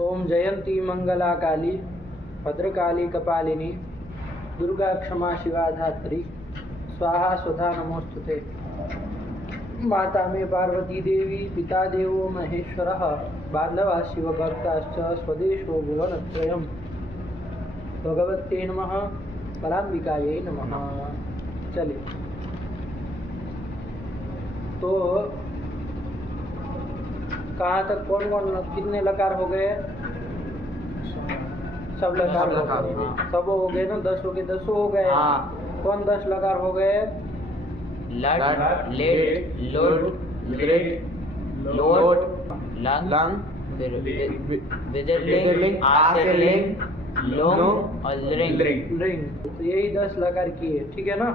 ओम जयंती मंगला काली भद्रकाली कपालिनी दुर्गा क्षमा शिवा धात्री स्वाहा स्वधा नमोस्तुते। माता मे पार्वती देवी पिता देवो महेश्वरः बांधवा शिवभक्ताश्च स्वदेशो भुवनत्रयम्। भगवते नमः पराम्बिकायै नमः। चलिए, तो कहाँ तक कौन कौन कितने लकार हो गए? सब लकार हो गए। सब हो गए ना, 10 हो गए, 10 हो गए। कौन 10 लकार हो गए? लट, लेट, लोट, लिट, लोट, लंग, फिर विदिरलिंग, आसिरलिंग, लोंग और लिंग। तो यही 10 लकार किए, ठीक है ना?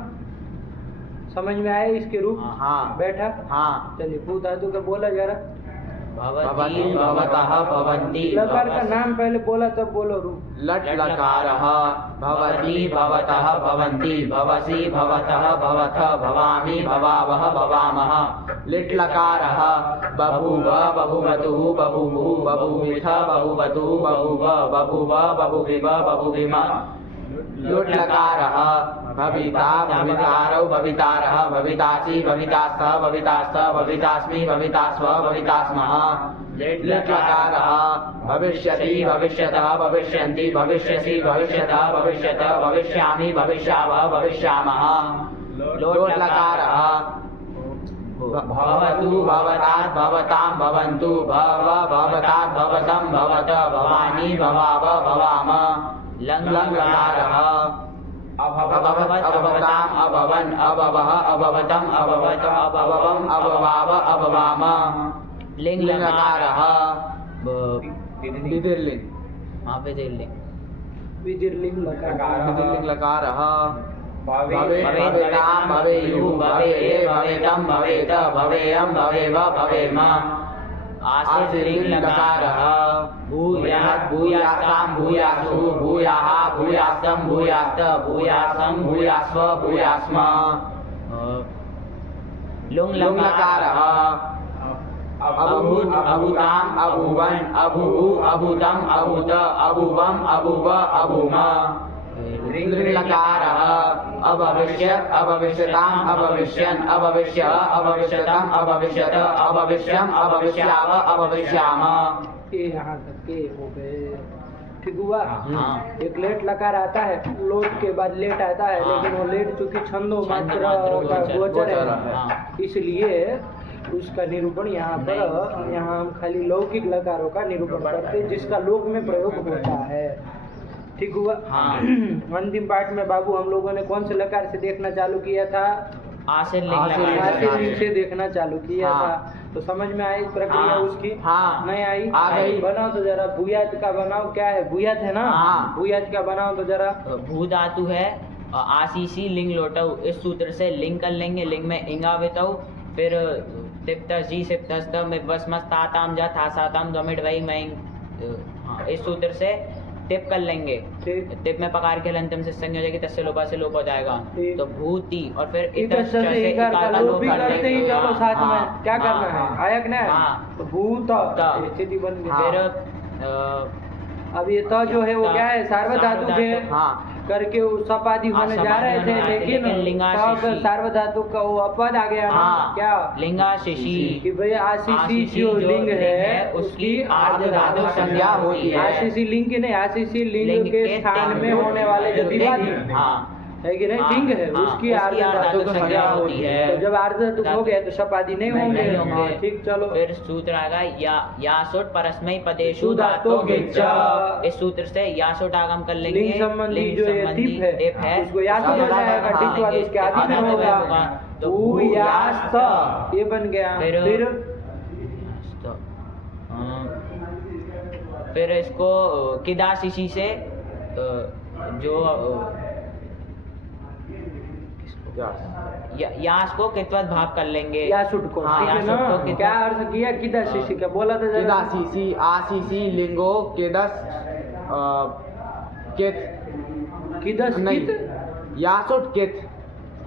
समझ में आए इसके रूप? हाँ। बैठा? हाँ। चलिए, भू धातु का बोला जरा। भवति, भवतः, भवन्ति। लकार का नाम पहले बोला तब बोलो रूप। लट लकारः भवति, भवतः, भवन्ति, भवसि, भवतः, भवथ, भवामि, भवावः, भवामः। लिट् लकारः बभूव, बभूवतुः, बभूवुः, बभूविथ, बभूवतुः, बभूव, बभूव, बभूविव, बभूविम। लुट् लकारः भविता, भवितारौ, भवितारः, भवितासि, भवितास्तः, भवितास्तः, भवितास्मि, भवितास्व, भवितास्मः। लिट् लकारः भविष्यति, भविष्यतः, भविष्यन्ति, भविष्यसि, भविष्यतः, भविष्यत, भविष्यामि, भविष्यावः, भविष्यामः। लोट् लकारः भवतु, भवतात्, भवतां, भवन्तु, भव, भवतात्, भवतं, भवत, भवानि, भवाव, भवाम। लंग लकारः अभवत्, अभवताम्, अभवन्, अभवः, अभवतम्, अभवत, अभवम्, अभवाव, अभवाम। लिंग लकारः विदिर्लिंग, विदिर्लिंग लकारः भवे, भवेताम्, भवेयुः, भवेये, भवेतं, भवेत, भवेयं, भवेव, भवेम। आसिर्लिंग लकारः भूयात्, भूयास्तां, भूयासु, भूयाः, भूयास्तं, भूयास्त, भूयासं, भूयास्व, भूयास्म। लुङ् लकारः अभूत्, अभूताम्, अभूवन्, अभूः, अभूतं, अभूत, अभूवम्, अभूव, अभूम। ऋङ् लकारः अभविष्यत्, अभविष्यताम्, अभविष्यन्, अभविष्यः, अभविष्यतम्, अभविष्यत, अभविष्यम्, अभविष्याव, अभविष्याम। ये यहाँ तक के हो गए, ठीक हुआ? एक लेट लकार आता है, लोट के बाद लेट आता है, लेकिन वो लेट चूंकि छंदो मात्र का गोचर है, इसलिए उसका निरूपण यहाँ पर, यहाँ हम खाली लौकिक लकारों का निरूपण करते हैं जिसका लोक में प्रयोग होता है, ठीक हुआ? अंतिम पाठ में बाबू हम लोगों ने कौन से लकार से देखना चालू किया था? आसिर्लिंग से देखना चालू किया था। तो समझ में आई प्रक्रिया उसकी? नहीं आई? आ गई। बनाओ तो जरा, भूयात का बनाओ। क्या है? भूयात है ना? भूयात का बनाओ तो जरा। भू धातु है, आसीसी लिंग लोटौ, इस सूत्र से लिंग कर लेंगे। लिंग में इंगावितौ, फिर तिप्तजी सिप्तस्त में बस मस्ताताम जा था साताम दमिट वही मैं, इस सूत्र से टिप कर लेंगे। टिप में पकार के अंतिम से संज्ञा हो जाएगी, तस्य लोपा से लोप हो जाएगा। तो भूति और फिर इतर से इकार का लोप भी करते ही चलो साथ में। क्या करना है? आया कि नहीं? तो भूत स्थिति बन गई। फिर अब ये त जो है वो क्या है? सार्वधातु के करके सपादी होने जा रहे थे, लेकिन सार्वधातु का वो अपद आ गया ना। क्या? लिंगाशिशी, कि भाई आशीषी जो लिंग है उसकी आर्धधातु संज्ञा होती है। आशीषी लिंग की नहीं, आशीषी लिंग के स्थान में होने वाले जो दिवाली है कि नहीं, लिंग है, उसकी आर्धधातु संज्ञा होती है। तो जब आर्धधातु हो गया तो सपादी नहीं होंगे। ठीक, चलो। फिर सूत्र आएगा यासुट परस्मै पदेषु धातो गिच्छ। इस सूत्र से यासुट आगम कर लेंगे। लिंग संबंधी जो ये टिप है उसको यासुट हो जाएगा, टिप वाले उसके आदि में होगा तो यास्त, ये बन गया। फिर इसको किदाशिशी से जो यास को कितवत भाग कर लेंगे। यासुट को, ठीक है ना? क्या अर्थ किया? किदाशिशी का बोला था जरा। किदाशिशी, आशिषी लिंगो किदस, कित, किदस कित, यासुट कित।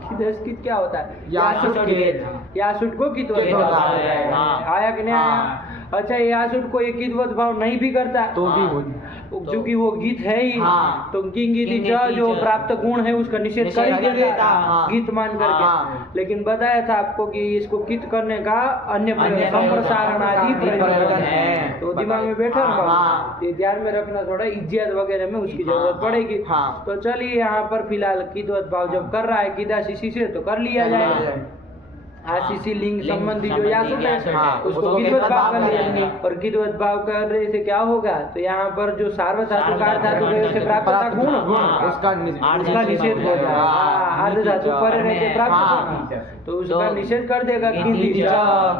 किदस कित क्या होता है? यासुट कित, यासुट को कितवत भाग होता है। आया कि नहीं आया? अच्छा ये आसुट को एकितवत भाव नहीं भी करता तो भी हो क्योंकि वो गीत है ही हाँ। तो किंगिति किंगिति च जो च। प्राप्त गुण है उसका निषेध कर ही निषेध देता हाँ। गीत मान करके हाँ। लेकिन बताया था आपको कि इसको कित करने का अन्य अन्य संप्रसारण आदि प्रयोजन है है। तो दिमाग में बैठा ना हाँ। ये ध्यान में रखना थोड़ा इज्जत वगैरह में उसकी जरूरत हाँ। पड़ेगी हाँ। तो चलिए यहाँ पर फिलहाल कितवत भाव जब कर रहा है किदासीसी से तो कर लिया जाए आशीषी लिंग लिंग संबंधी जो संबंधी यासुट यासुट है हाँ, उसको उसको कितवत कितवत भाव कर भाव लिया करेंगे। और कितवत भाव करने से क्या होगा तो यहाँ पर जो सार्वधातुकार धातु है उसे प्राप्त था गुण उसका उसका निषेध हो जाएगा हाँ। आर्ध धातु पर रहते प्राप्त हाँ। होगा तो उसका तो निषेध कर देगा गीत गीत च।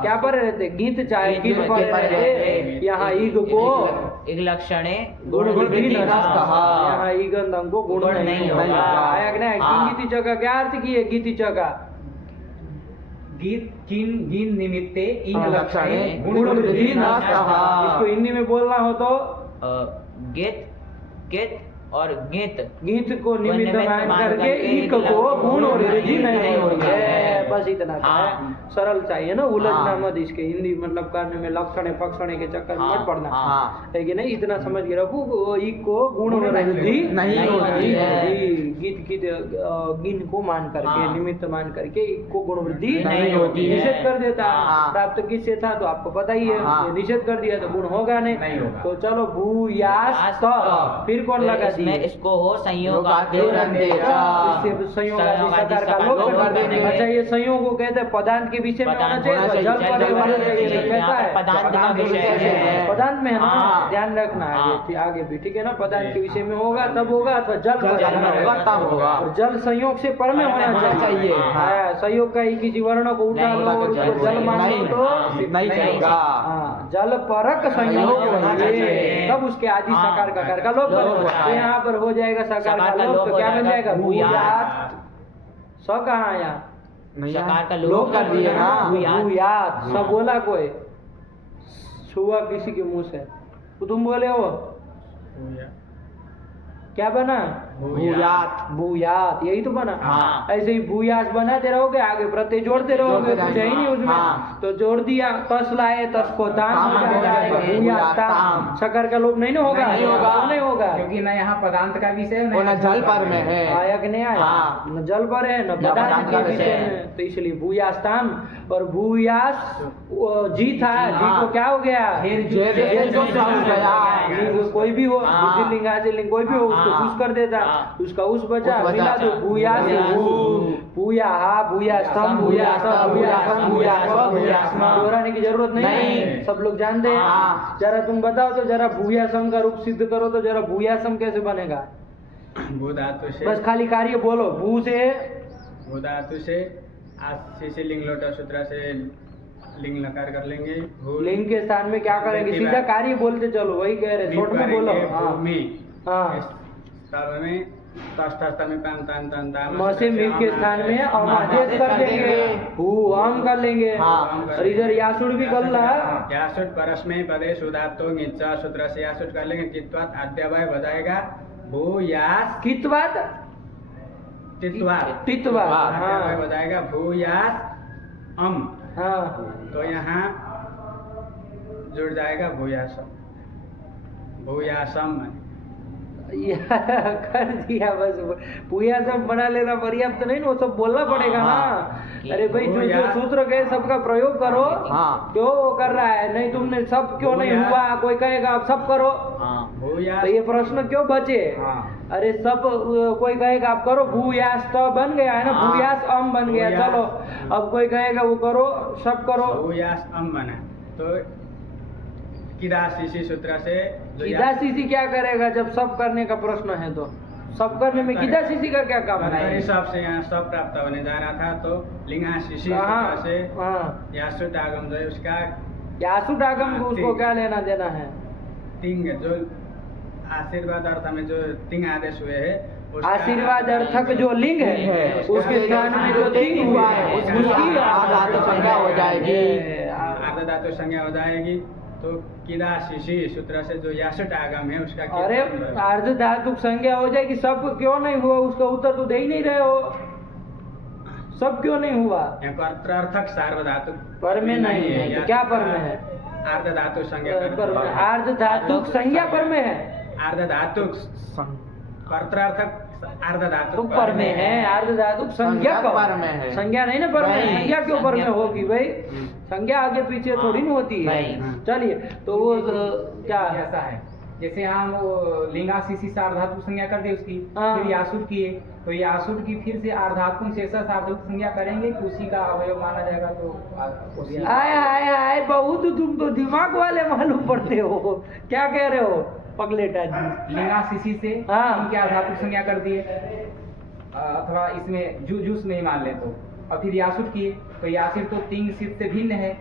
क्या पर रहते गीत चाहे गीत गीत पर पर रहते रहते। यहाँ ईग को एक लक्षणे गुण वृद्धि वृद्धि नष्ट नष्ट। यहाँ ईगंध अंको गुण गुण नहीं नहीं होगा होगा। आया कि नहीं हाँ। गीति च का क्या अर्थ किए गीति च का गीत किन गिन निमित्ते इन हाँ, लक्षणे गुण वृद्धि नष्ट हाँ। इसको हिंदी में बोलना हो तो गेत गेत और गेत गीत को निमित्त निमित्त मान मान करके करके इक को गुण और वृद्धि नहीं होगी है। बस इतना सा है हाँ। सरल चाहिए ना उलझना हाँ। मत इसके हिंदी मतलब करने में लक्षण फक्षण के चक्कर में हाँ, मत पड़ना हाँ। है कि नहीं इतना समझ के रखो वो इक को गुण और वृद्धि नहीं होती है। गीत गीत गिन को मान करके हाँ। निमित्त मान करके इक को गुण वृद्धि नहीं होती है। निषेध कर देता है हाँ। प्राप्त किससे था तो आपको पता ही है हाँ। ये निषेध कर दिया तो गुण होगा नहीं नहीं होगा। तो चलो भूयास फिर कौन लगा इसमें दिए इसको हो संयोग इससे संयोग आदि सकार का लोप कर देंगे अच्छा ये संयोग को कहते हैं पदार्थ के विषय में होना चाहिए तो जल पर होना चाहिए तो कैसा है पदार्थ का विषय है पदार्थ में है ना हाँ। ध्यान रखना है हाँ। आगे भी ठीक है ना पदार्थ के विषय में होगा तब होगा अथवा जल पर जल में होगा तब होगा। और जल संयोग से पर में होना होना चाहिए चाहिए। हाँ, संयोग का ही किसी वर्ण को उठा नहीं, लो और उसको जल मान लो तो नहीं चलेगा हाँ, जल परक संयोग होना चाहिए चाहिए। तब उसके आदि हाँ। सकार का कर का लोप लोप करो होता तो है। यहाँ पर हो जाएगा सकार सकार का का लोप लोप तो हो क्या बन जाएगा? जाएगा भूयात। भूयात स कहाँ आया नहीं सकार का लोप लोप कर दिया ना भूयात। भूयात सब बोला कोई छुआ किसी के मुंह से तो तुम बोले हो क्या बना भूयात भूयात यही तो बना हाँ। ऐसे ही भूयास बनाते रहोगे आगे प्रत्यय जोड़ते रहोगे जोड़ते कुछ है ही नहीं उसमें हाँ। तो जोड़ दिया तस लाए तस को ताम ताम हो हो जाएगा जाएगा, भूयास ताम ताम। शकर का लोप नहीं ना होगा नहीं होगा। क्यों नहीं होगा क्योंकि न यहाँ पदांत का विषय वो न जल पर में है आया कि नहीं आया हाँ। न जल पर है न न पदार्थ पदार्थ के का विषय विषय में तो इसलिए भूयास्ताम और भूयास वो जी था जी हाँ। को क्या हो गया फिर फिर जो सब गया लिंग कोई भी हो हाँ। बुद्धि लिंग आदि लिंग कोई भी हो उसको हाँ। चूस कर देता हाँ। उसका उस बचा उस बचा। मिला दो भूया से भूया हा भूया सम भूया सब भूया सम भूया सब भूया दोहराने की जरूरत नहीं नहीं। सब लोग जानते हैं हाँ। जरा तुम बताओ तो जरा भूया सम का रूप सिद्ध करो तो जरा भूया सम कैसे बनेगा भू धातु से बस खाली कार्य बोलो भू से भू धातु से आशीषी लिंग लोटा सूत्र से लिंग लकार कर लेंगे भू लिंग के स्थान में क्या करेंगे सीधा कार्य बोलते चलो वही कह रहे शॉर्ट में बोलो हाँ भूमि हाँ तब में तस्त में पान तान तान तान म से मिल के स्थान में और आदेश कर देंगे हु हम कर लेंगे हाँ। और इधर यासुड़ भी कर रहा है यासुट परस्मय पदे सुधातो गिच्चा सूत्र से यासुट कर लेंगे कित्वात अध्याय बजाएगा भू यास कितवात तित्वात तितवात अध्याय हाँ बजाएगा भू यास अम हाँ तो यहाँ जुड़ जाएगा भूयासम भूयासम कर दिया बस पूया सब बना लेना पर्याप्त नहीं ना वो सब बोलना पड़ेगा ना हाँ। अरे भाई जो जो सूत्र कहे सबका प्रयोग करो हाँ। क्यों वो कर रहा है नहीं तुमने सब क्यों नहीं भूया। हुआ कोई कहेगा आप सब करो हाँ भूयास तो ये प्रश्न क्यों बचे हाँ। अरे सब कोई कहेगा आप करो भूयास तो बन गया है ना हाँ। भूयास अम बन गया भूयास। चलो अब कोई कहेगा वो करो सब करो भूयास अम बना तो किदासीसी सूत्र से जो किदासीसी क्या करेगा जब सब करने का प्रश्न है तो सब करने में किदासीसी का क्या काम है हिसाब से यहाँ सब प्राप्त होने जा रहा था तो लिंगाशीसी हाँ सूत्र से हाँ यासुट आगम जो है उसका यासुट आगम को उसको क्या लेना देना है तिंग जो आशीर्वाद अर्थ में जो तिंग आदेश हुए है उसका- आशीर्वाद अर्थक जो लिंग है उसके स्थान में जो तिंग हुआ है उसकी आधातु संज्ञा हो जाएगी आर्ध धातु संज्ञा हो जाएगी तो किदासीसी सूत्र से जो यासुट आगम है उसका क्या अरे मतलब है? अर्ध धातुक संज्ञा हो जाएगी सब क्यों नहीं हुआ उसका उत्तर तो दे ही नहीं रहे हो सब क्यों नहीं हुआ यहाँ कर्त्रार्थक सार्वधातुक पर में नहीं है तो या- क्या पर में है अर्ध धातु संज्ञा पर में आर्ध धातु संज्ञा पर में है, अर्ध धातु कर्त्रार्थक अर्ध धातु पर में है, अर्ध धातु संज्ञा संज्ञा पर में है। संज्ञा नहीं ना पर में, नहीं, संज्ञा क्यों पर में संज्ञा- होगी भाई, संज्ञा आगे पीछे थोड़ी ना होती है। नहीं। चलिए तो वो क्या ऐसा है, जैसे हम वो लिंगाशीषी सार्वधातुक संज्ञा कर दी उसकी, हाँ। फिर यासुट किए, तो यासुट की फिर से अर्धात्मक शेषा सार्वधातुक संज्ञा करेंगे कि उसी का अवयव माना जाएगा, तो उसी आए आए आए बहुत तुम तो दिमाग वाले मालूम पड़ते हो, क्या कह रहे हो पगलेटा जी। लिंगाशीषी से हाँ। इनके अर्धात्मक संज्ञा कर दिए, अथवा इसमें जूस नहीं मान ले तो, और फिर यासुट किए, तो यासिट तो तीन सिद्ध से भिन्न है,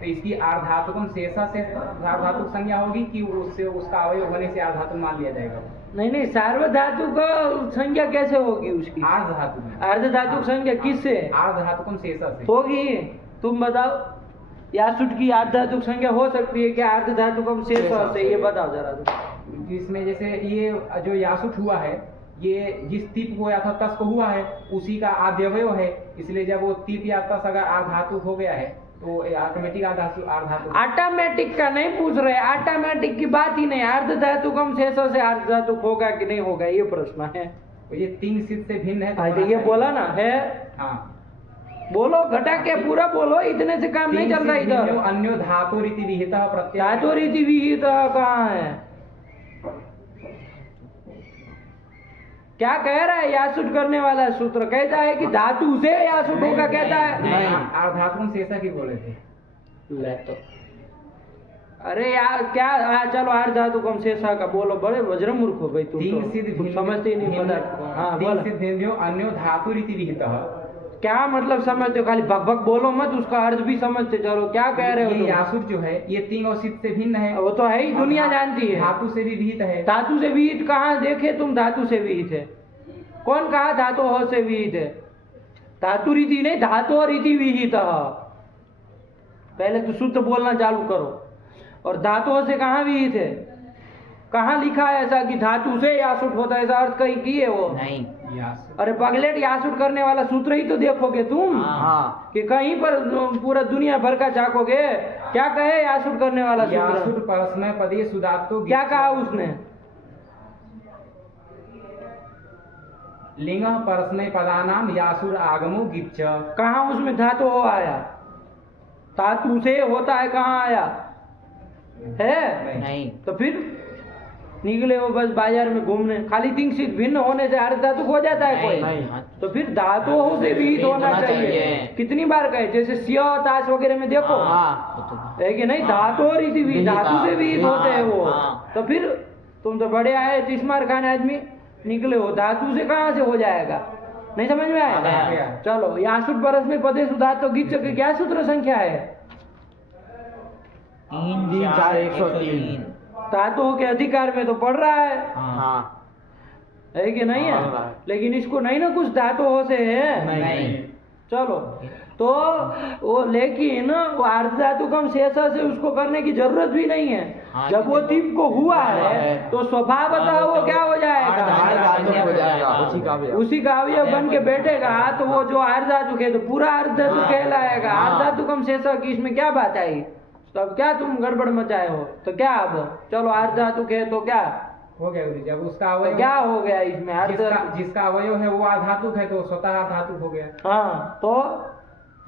तो इसकी अर्धातुकम शेषा से सार्वधातुक संज्ञा होगी कि उससे उसका अवयव होने से अर्धातुक मान लिया जाएगा। नहीं नहीं सार्वधातु का संज्ञा कैसे होगी उसकी, अर्ध धातु में अर्ध धातु संज्ञा किससे अर्ध धातुकम शेषा से होगी, तुम बताओ। यासुट की अर्ध धातु संज्ञा हो सकती है क्या अर्ध धातु कम शेष से, ये बताओ जरा तुम। इसमें जैसे ये जो यासुट हुआ है, ये जिस तीप को या था तस को हुआ है उसी का आद्यवय है, इसलिए जब वो तीप या तस अगर अर्धातुक हो गया है तो ऑटोमेटिक अर्धातुक। ऑटोमेटिक का नहीं पूछ रहे, ऑटोमेटिक की बात ही नहीं, अर्ध धातु कम शेष से अर्ध धातु होगा कि नहीं होगा ये प्रश्न है। तो ये तीन सिद्ध से भिन्न है, हाँ, तो ये बोला ना है, हाँ बोलो घटा के पूरा बोलो, इतने से काम नहीं चल रहा इधर। अन्यो धातु रीति विहित प्रत्यय धातु रीति विहित कहाँ है, क्या कह रहा है यासुट करने वाला सूत्र, कहता है कि धातु से यासुट होगा, कहता है नहीं, अर्धात्मक शेषा की बोले थे। ले तो अरे यार क्या चलो अर्ध धातु कम शेषा का बोलो, बड़े वज्र मूर्ख हो भाई तुम तीन तो, सिद्ध कुछ समझते ही नहीं पता। हाँ तीन बोलो, सिद्ध भिन्नो अन्यो धातु रीति विहित, क्या मतलब समझते हो, खाली भग भग बोलो मत, उसका अर्थ भी समझते चलो, क्या कह रहे हो ये तुम? यासुट जो है ये तीन और सिद्ध से भिन्न है, वो तो है ही, दुनिया जानती है। धातु से भी विहित है। धातु से विहित कहाँ देखे तुम, धातु से विहित है, कौन कहा धातु हो से विहित है, धातु रीति नहीं, धातु रीति विहित। पहले तो शुद्ध बोलना चालू करो, और धातुओं से कहाँ विहित है, कहाँ लिखा है ऐसा कि धातु से यासुट होता है, ऐसा अर्थ कहीं की है वो? नहीं। यासुट अरे पगलेट, यासुट करने वाला सूत्र ही तो देखोगे तुम, हाँ कि कहीं पर पूरा दुनिया भर का झाकोगे, क्या कहे यासुट करने वाला सूत्र, यासुट परस्मय पदीय सुदातो क्या कहा उसने? लिंग परस्मय पदानाम यासुर आगमो गिच्छ। कहाँ उसमें धातु हो आया, धातु से होता है, कहाँ आया है? नहीं। तो फिर निकले वो बस बाजार में घूमने, खाली तीन सिद्ध भिन्न होने से अर्ध धातु हो जाता है कोई? नहीं। तो फिर धातुओं से विहित होना चाहिए। कितनी बार कहे, जैसे सिया ताश वगैरह में देखो, हाँ है कि नहीं, धातु और रीति भी धातु से विहित होते हैं वो। हाँ। तो फिर तुम तो बड़े आए तिस्मार खान आदमी निकले हो, धातु से कहाँ से हो जाएगा, नहीं समझ में आया? आया। चलो यासुट परस में पदे सुधातो गिच्छ की क्या सूत्र संख्या है? 3 4 103। धातुओं के अधिकार में तो पढ़ रहा है, हाँ है कि नहीं पढ़ है? रहा है। लेकिन इसको नहीं ना कुछ धातुओं से है। नहीं। चलो तो वो, लेकिन वो अर्ध धातु कम शेषा से उसको करने की जरूरत भी नहीं है। हाँ, जब वो तीप को हुआ है तो स्वभावतः वो क्या हो जाएगा, अर्ध धातु हो जाएगा, उसी का भी उसी का अवयव बन के बैठेगा। तो वो जो अर्ध धातु है तो पूरा अर्ध धातु कहलाएगा। अर्ध धातु कम शेषा की इसमें क्या बात आई? तो अब क्या तुम गड़बड़ मचाए हो? तो क्या अब चलो अर्ध धातु है तो क्या हो गया गुरुजी, जब उसका तो अवयव क्या हो गया इसमें अर्ध जिसका अवयव है वो आधातुक है तो स्वतः धातु हो गया। हाँ तो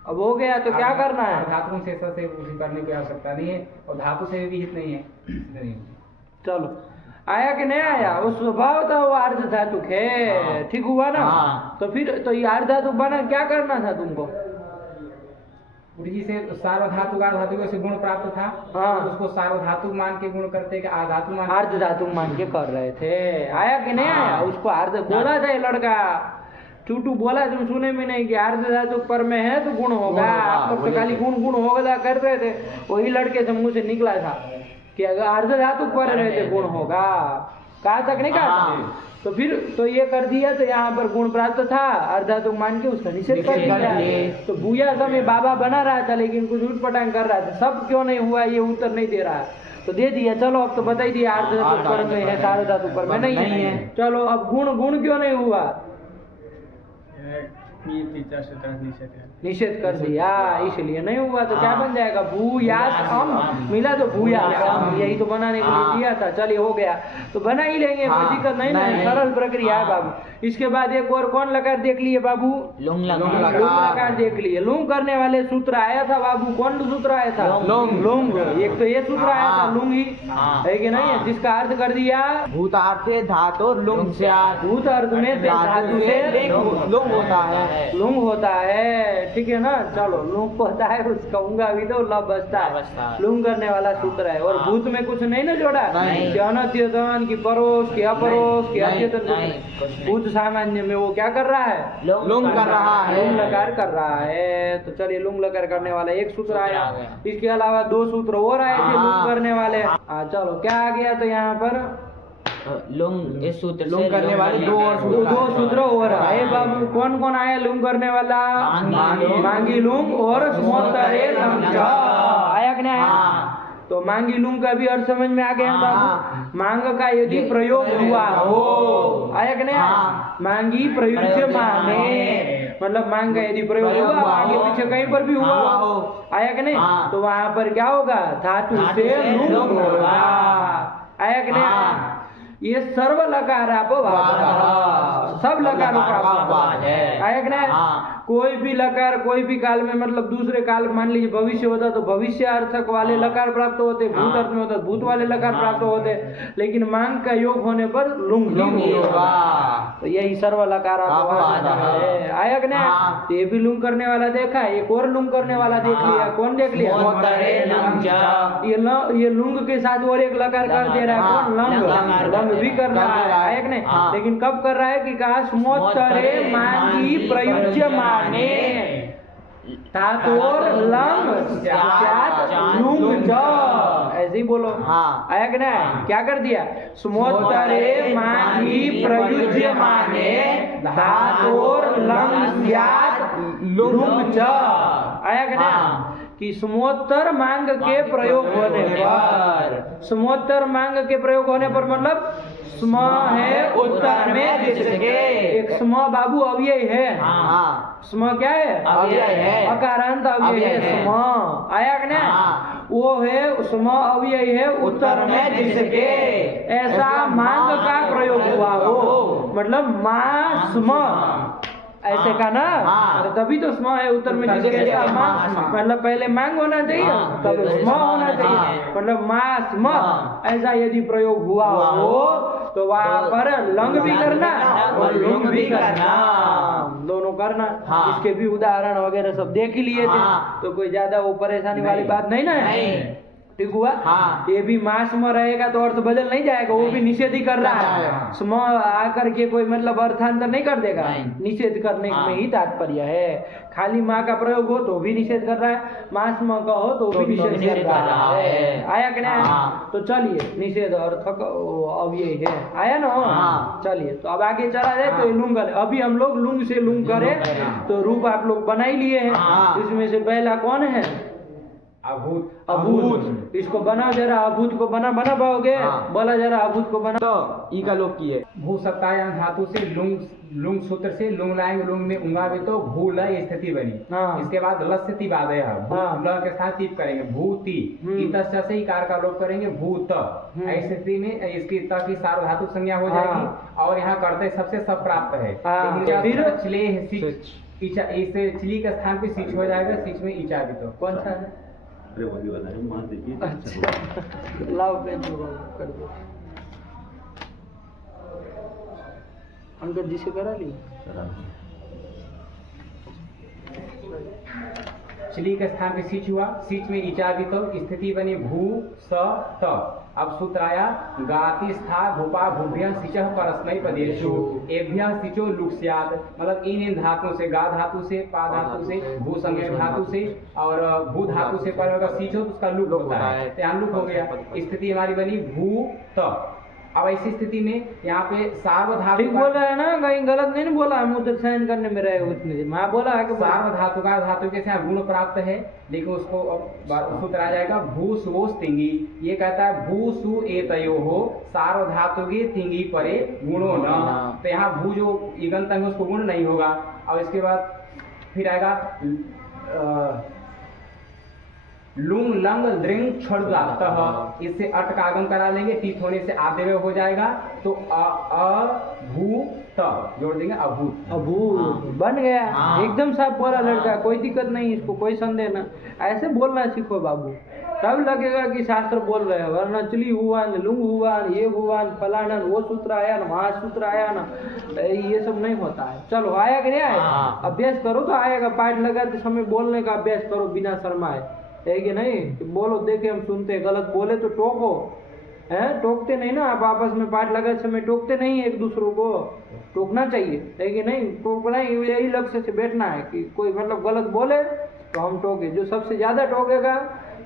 अब हो गया तो क्या करना है? धातु शेषा से उसी करने की आवश्यकता नहीं है, और धातु से भी विहित नहीं है। नहीं। चलो आया कि नहीं आया? वो स्वभाव था वो अर्ध धातुक है, ठीक हुआ ना? हाँ। तो फिर तो ये अर्ध धातुक बना, क्या करना था तुमको? गुरुजी से सार्वधातुक अर्धातुक से गुण प्राप्त था, हाँ। तो उसको सार्वधातुक मान के गुण करते कि आधातु मान अर्ध धातुक मान के कर रहे थे। आया कि नहीं आया? उसको अर्ध बोला था ये लड़का, चूटू बोला, तुम सुने भी नहीं कि अर्ध धातुक पर में है तो गुण होगा। आप लोग तो खाली गुण गुण होगा कर रहे थे, वही लड़के से मुंह से निकला था कि अगर अर्ध धातुक पर रहते गुण होगा। कहा तक नहीं कहा? तो फिर तो ये कर दिया, तो यहाँ पर गुण प्राप्त था, अर्ध धातुक मान के उसका निषेध कर दिया। तो भूया समय बाबा बना रहा था लेकिन कुछ उठपटांग कर रहा था, सब क्यों नहीं हुआ ये उत्तर नहीं दे रहा तो दे दिया। चलो अब तो बता ही दिया अर्ध धातुक पर में है, सार्व धातुक पर में नहीं है। चलो अब गुण गुण क्यों नहीं हुआ? ये तीसरा सूत्र निषेध है। निषेध कर दिया, इसलिए नहीं हुआ तो क्या बन जाएगा? भूयासम मिला तो भूयासम, यही तो बनाने के लिए दिया था। चलिए हो गया, तो बना ही लेंगे, कोई दिक्कत नहीं ना, सरल प्रक्रिया है बाबू। इसके बाद एक और कौन लकार देख लिए बाबू? लुंग लुंग लकार देख लिए। लुंग करने वाले सूत्र आया था बाबू, कौन सूत्र आया था? लुंग। एक तो ये सूत्र आया था लुंग ही, है कि नहीं? जिसका अर्थ कर दिया भूतार्थे धातु लुंग स्यात्। भूत अर्थ में धातु से लुंग होता है। लुंग होता है, ठीक है ना? चलो लुंग होता है, उसका उंगा भी तो लब बसता है, लुंग करने वाला सूत्र है। और भूत में कुछ नहीं ना जोड़ा, कि अनत्यतन की परोस की अपरोस की अत्यतन। भूत सामान्य में वो क्या कर रहा है? लुंग कर रहा है, लुंग लकार कर रहा है। तो चलिए लुंग लकार करने वाला एक सूत्र आया, इसके अलावा दो सूत्र और आए थे लुंग करने वाले। चलो क्या आ गया? तो यहाँ पर लुंग, इस सूत्र से लुंग करने वाले दो सूत्र और आए बाबू। कौन कौन आया लुंग करने वाला? मांगी लुंग और स्मोत्तरे लंग च। आया कि नहीं आया? तो मांगी लुंग का भी अर्थ समझ में आ गया बाबू। मांग का यदि प्रयोग हुआ हो, आया कि नहीं? मांगी प्रयुज्य माने, मतलब मांग का यदि प्रयोग हुआ आगे पीछे कहीं पर भी हुआ हो, आया कि नहीं? तो वहां पर क्या होगा? धातु से लुंग होगा। आया कि नहीं? ये सर्व लकार आप सब लकारों का है, आया कि नहीं? कोई भी लकार कोई भी काल में, मतलब दूसरे काल, मान लीजिए भविष्य होता तो भविष्य अर्थक वाले लकार प्राप्त होते, भूत अर्थ में होता तो भूत वाले लकार प्राप्त होते, लेकिन मांग का योग होने पर लुंग ही होगा। तो यही सर्व लकार है, आया कि नहीं? ये भी लुंग करने वाला देखा, एक और लुंग करने वाला देख लिया। कौन देख लिया? ये लुंग के साथ और एक लकार कर दे रहा है, कौन? लंग। लंग भी कर रहा है, आया कि नहीं? लेकिन कब कर रहा है? कि कहा स्मोत्तरे मांगी प्रयुज्य माने धातोर लंग स्यात् लुंग च। ऐसे ही बोलो, आया कि नहीं? क्या कर दिया? स्मोत्तरे मांगी प्रयुज्य माने धातोर लंग स्यात् लुंग च। आया कि नहीं? कि समोत्तर मांग के प्रयोग होने पर, समोत्तर मांग के प्रयोग होने पर मतलब स्म है उत्तर में जिसके, एक स्म बाबू अव्यय है। स्म क्या है? अव्यय है, अकारांत अव्यय है स्म। आया कि नहीं? वो है स्म अव्यय है उत्तर में जिसके, ऐसा मांग का प्रयोग हुआ हो, मतलब मां स्म ऐसे का ना, तो तभी तो स्म है उत्तर में जिसके। मतलब पहले मांग होना चाहिए, तब स्म होना चाहिए, मतलब मां स्म ऐसा यदि प्रयोग हुआ हो तो वहाँ पर लंग भी करना और लुंग भी करना, दोनों करना। इसके भी उदाहरण वगैरह सब देख ही लिए थे, तो कोई ज्यादा वो परेशानी वाली बात नहीं ना है। ठीक हुआ? ये भी मां स्म रहेगा तो अर्थ बदल नहीं जाएगा, वो भी निषेध ही कर रहा है। स्म आकर के कोई मतलब अर्थांतर नहीं कर देगा, निषेध करने में ही तात्पर्य है। खाली माँ का प्रयोग हो तो भी निषेध कर रहा है, मां स्म का हो तो भी निषेध कर रहा है। आया कि नहीं? तो चलिए निषेध अर्थक अव्यय है, आया ना? चलिए तो अब आगे चला जाए। तो लुंग, अभी हम लोग लुंग से लुंग करें तो रूप आप लोग बना ही लिए हैं। इसमें से पहला कौन है? अभूत। अभूत। इसको बना जरा, अभूत को बना पाओगे? बोला जरा अभूत को बना। तो ई का लोग किए भू सत्तायाम धातु से लुंग सूत्र से लुंग लाएंगे, लुंग में उंगा भी तो भू ल स्थिति बनी। इसके बाद लस्यति बादय ल के साथ टिप करेंगे भूति, इतस्य से इकार का लोप करेंगे भूत। ऐसी स्थिति में इसकी त की सार्वधातु संज्ञा हो जाएगी और यहाँ करते सबसे सब प्राप्त है। फिर इसे चिली के स्थान पे सिच हो जाएगा, सिच में ईचा भी तो कौन सा है? अच्छा लाओ पेन कर दो, अंकल जी से करा ली। चिली के स्थान पे सिच हुआ, सिच में ईचा भी तो स्थिति बनी भू स त। अब सूत्र आया गाति स्था भूपा भूभ्य सिचः परस्मै पदेषु एभ्यः सिचो लुक् स्यात्। मतलब इन धातुओं से, गा धातु से, पा धातु से, भू संज्ञक धातु से और भू धातु से पर अगर सिचो तो उसका लुक होता है, तो यहाँ लुक हो गया। स्थिति हमारी बनी भू त। अब ऐसी स्थिति में यहाँ पे सार्वधातु ठीक बोल रहा है ना, कहीं गलत नहीं बोला, हम उधर साइन करने में रहे उतने दिन। मैं बोला है कि सार्वधातु का धातु के साथ गुण प्राप्त है, लेकिन उसको सूत्र आ जाएगा भू सुवोस तिंगी। ये कहता है भू सु एतयो हो सार्वधातु के तिंगी परे गुणो न। तो यहाँ भू जो ईगंत है उसको गुण नहीं होगा। और इसके बाद फिर आएगा लुंग लंग द्रिंग छड़गा तह, इससे अट का आगम करा लेंगे, टीथ होने से आदेव हो जाएगा, तो अभूत जोड़ देंगे, अभूत। अभूत बन गया। हाँ। एकदम साफ बोला लड़का, कोई दिक्कत नहीं, इसको कोई संदेह ना। ऐसे बोलना सीखो बाबू, तब लगेगा कि शास्त्र बोल रहे हैं, वरना चली हुआ न लुंग हुआ न ये हुआ न फलाना न वो सूत्र आया न वहाँ सूत्र आया ना, ये सब नहीं होता है। चलो आया कि नहीं आया? हाँ। अभ्यास करो तो आएगा। पाठ लगाते समय बोलने का अभ्यास करो बिना शर्माए, है कि नहीं? तो बोलो, देखे हम सुनते, गलत बोले तो टोको, है? टोकते नहीं ना आप, आपस में पाठ लगाते समय टोकते नहीं एक दूसरों को, टोकना चाहिए, है कि नहीं? टोकना यही लक्ष्य से बैठना है कि कोई मतलब गलत बोले तो हम टोके, जो सबसे ज्यादा टोकेगा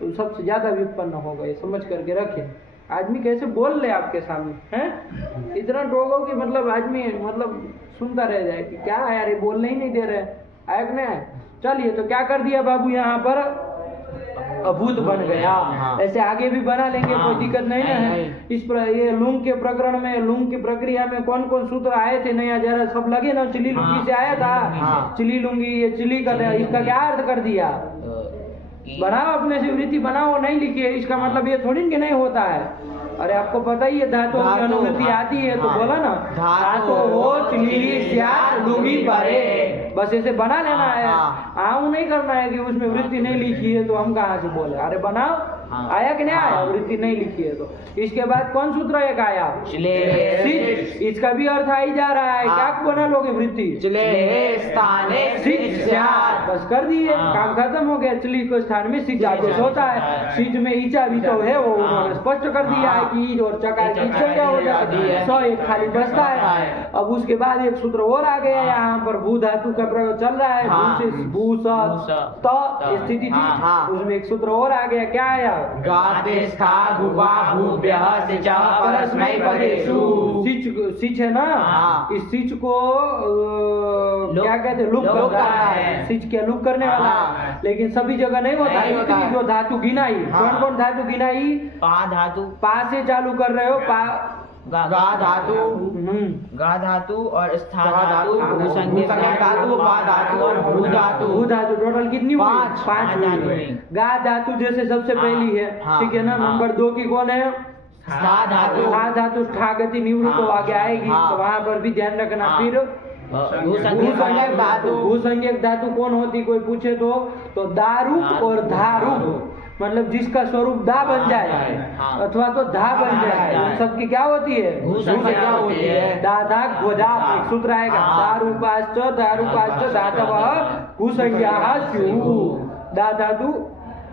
तो सबसे ज्यादा विपन्न होगा, ये समझ करके रखें। आदमी कैसे बोल ले आपके सामने, हैं? इतना टोको कि मतलब आदमी मतलब सुनता रह जाए कि क्या है यार, ये बोलने ही नहीं दे रहे, आए कि नहीं? चलिए, तो क्या कर दिया बाबू यहाँ पर? अभूत बन गया। ऐसे आगे भी बना लेंगे, कोई दिक्कत नहीं ना है। ये लुंग के प्रकरण में, लुंग की प्रक्रिया में कौन कौन सूत्र आए थे नया, जरा सब लगे ना, चिली लुंगी से आया था, चिली लुंगी, ये चिली कर, इसका क्या अर्थ कर दिया? बनाओ अपने से वृत्ति बनाओ, नहीं लिखिए, इसका मतलब ये थोड़ी कि नहीं होता है। अरे आपको पता ही है धातुओं की अनुवृत्ति आती है, तो बोला ना, धातु हो चिली स्यात लुंगी परे, बस ऐसे बना लेना है। आऊ नहीं करना है कि उसमें वृत्ति नहीं लिखी है तो हम कहाँ से बोले, अरे बनाओ। आया कि नहीं आया? वृत्ति नहीं लिखी है तो। इसके बाद कौन सूत्र एक आया? सिच, इसका भी अर्थ आ ही जा रहा है, क्या बना लोगे वृत्ति? बस कर दिए, काम खत्म हो गया। चली को स्थान में सिच आदेश होता है, सिच में ईचा भी तो है, वो उन्होंने स्पष्ट कर दिया है कि ईच और चका की संज्ञा हो जाती है, 100 एक खाली बचता है। अब उसके बाद एक सूत्र और आ गया, यहाँ पर भू धातु का प्रयोग चल रहा है, भू से भू स्थिति थी, उसमें एक सूत्र और आ गया, क्या आया? सिच है ना, इस सिच को क्या कहते हैं? लुक करना है, सिच के लुक करने वाला है, लेकिन सभी जगह नहीं होता है। इतनी जो धातु गिनाई, कौन कौन धातु गिनाई? पा धातु, पा से चालू कर रहे हो, पा गा धातु, गा धातु और स्था धातु, भूसंज्ञक धातु, पा धातु और भू धातु। भू धातु टोटल कितनी हुई? 5 हुई। गा धातु जैसे सबसे पहली है, ठीक है ना? नंबर 2 की कौन है? स्था धातु। स्था धातु ठा गति निवृत्त तो आगे आएगी, तो वहां पर भी ध्यान रखना। फिर भूसंज्ञक धातु, भूसंज्ञक धातु कौन होती, कोई पूछे तो दारूप और धारूप, मतलब जिसका स्वरूप दा बन जाए अथवा तो धा बन जाए, उन सबकी क्या होती है? भूसंज्ञा होती है। दाधा गोजाप एक सूत्र आएगा, दारूपाश्च दारूपाश्च धातवः भूसंज्ञाः स्युः। दा धातु,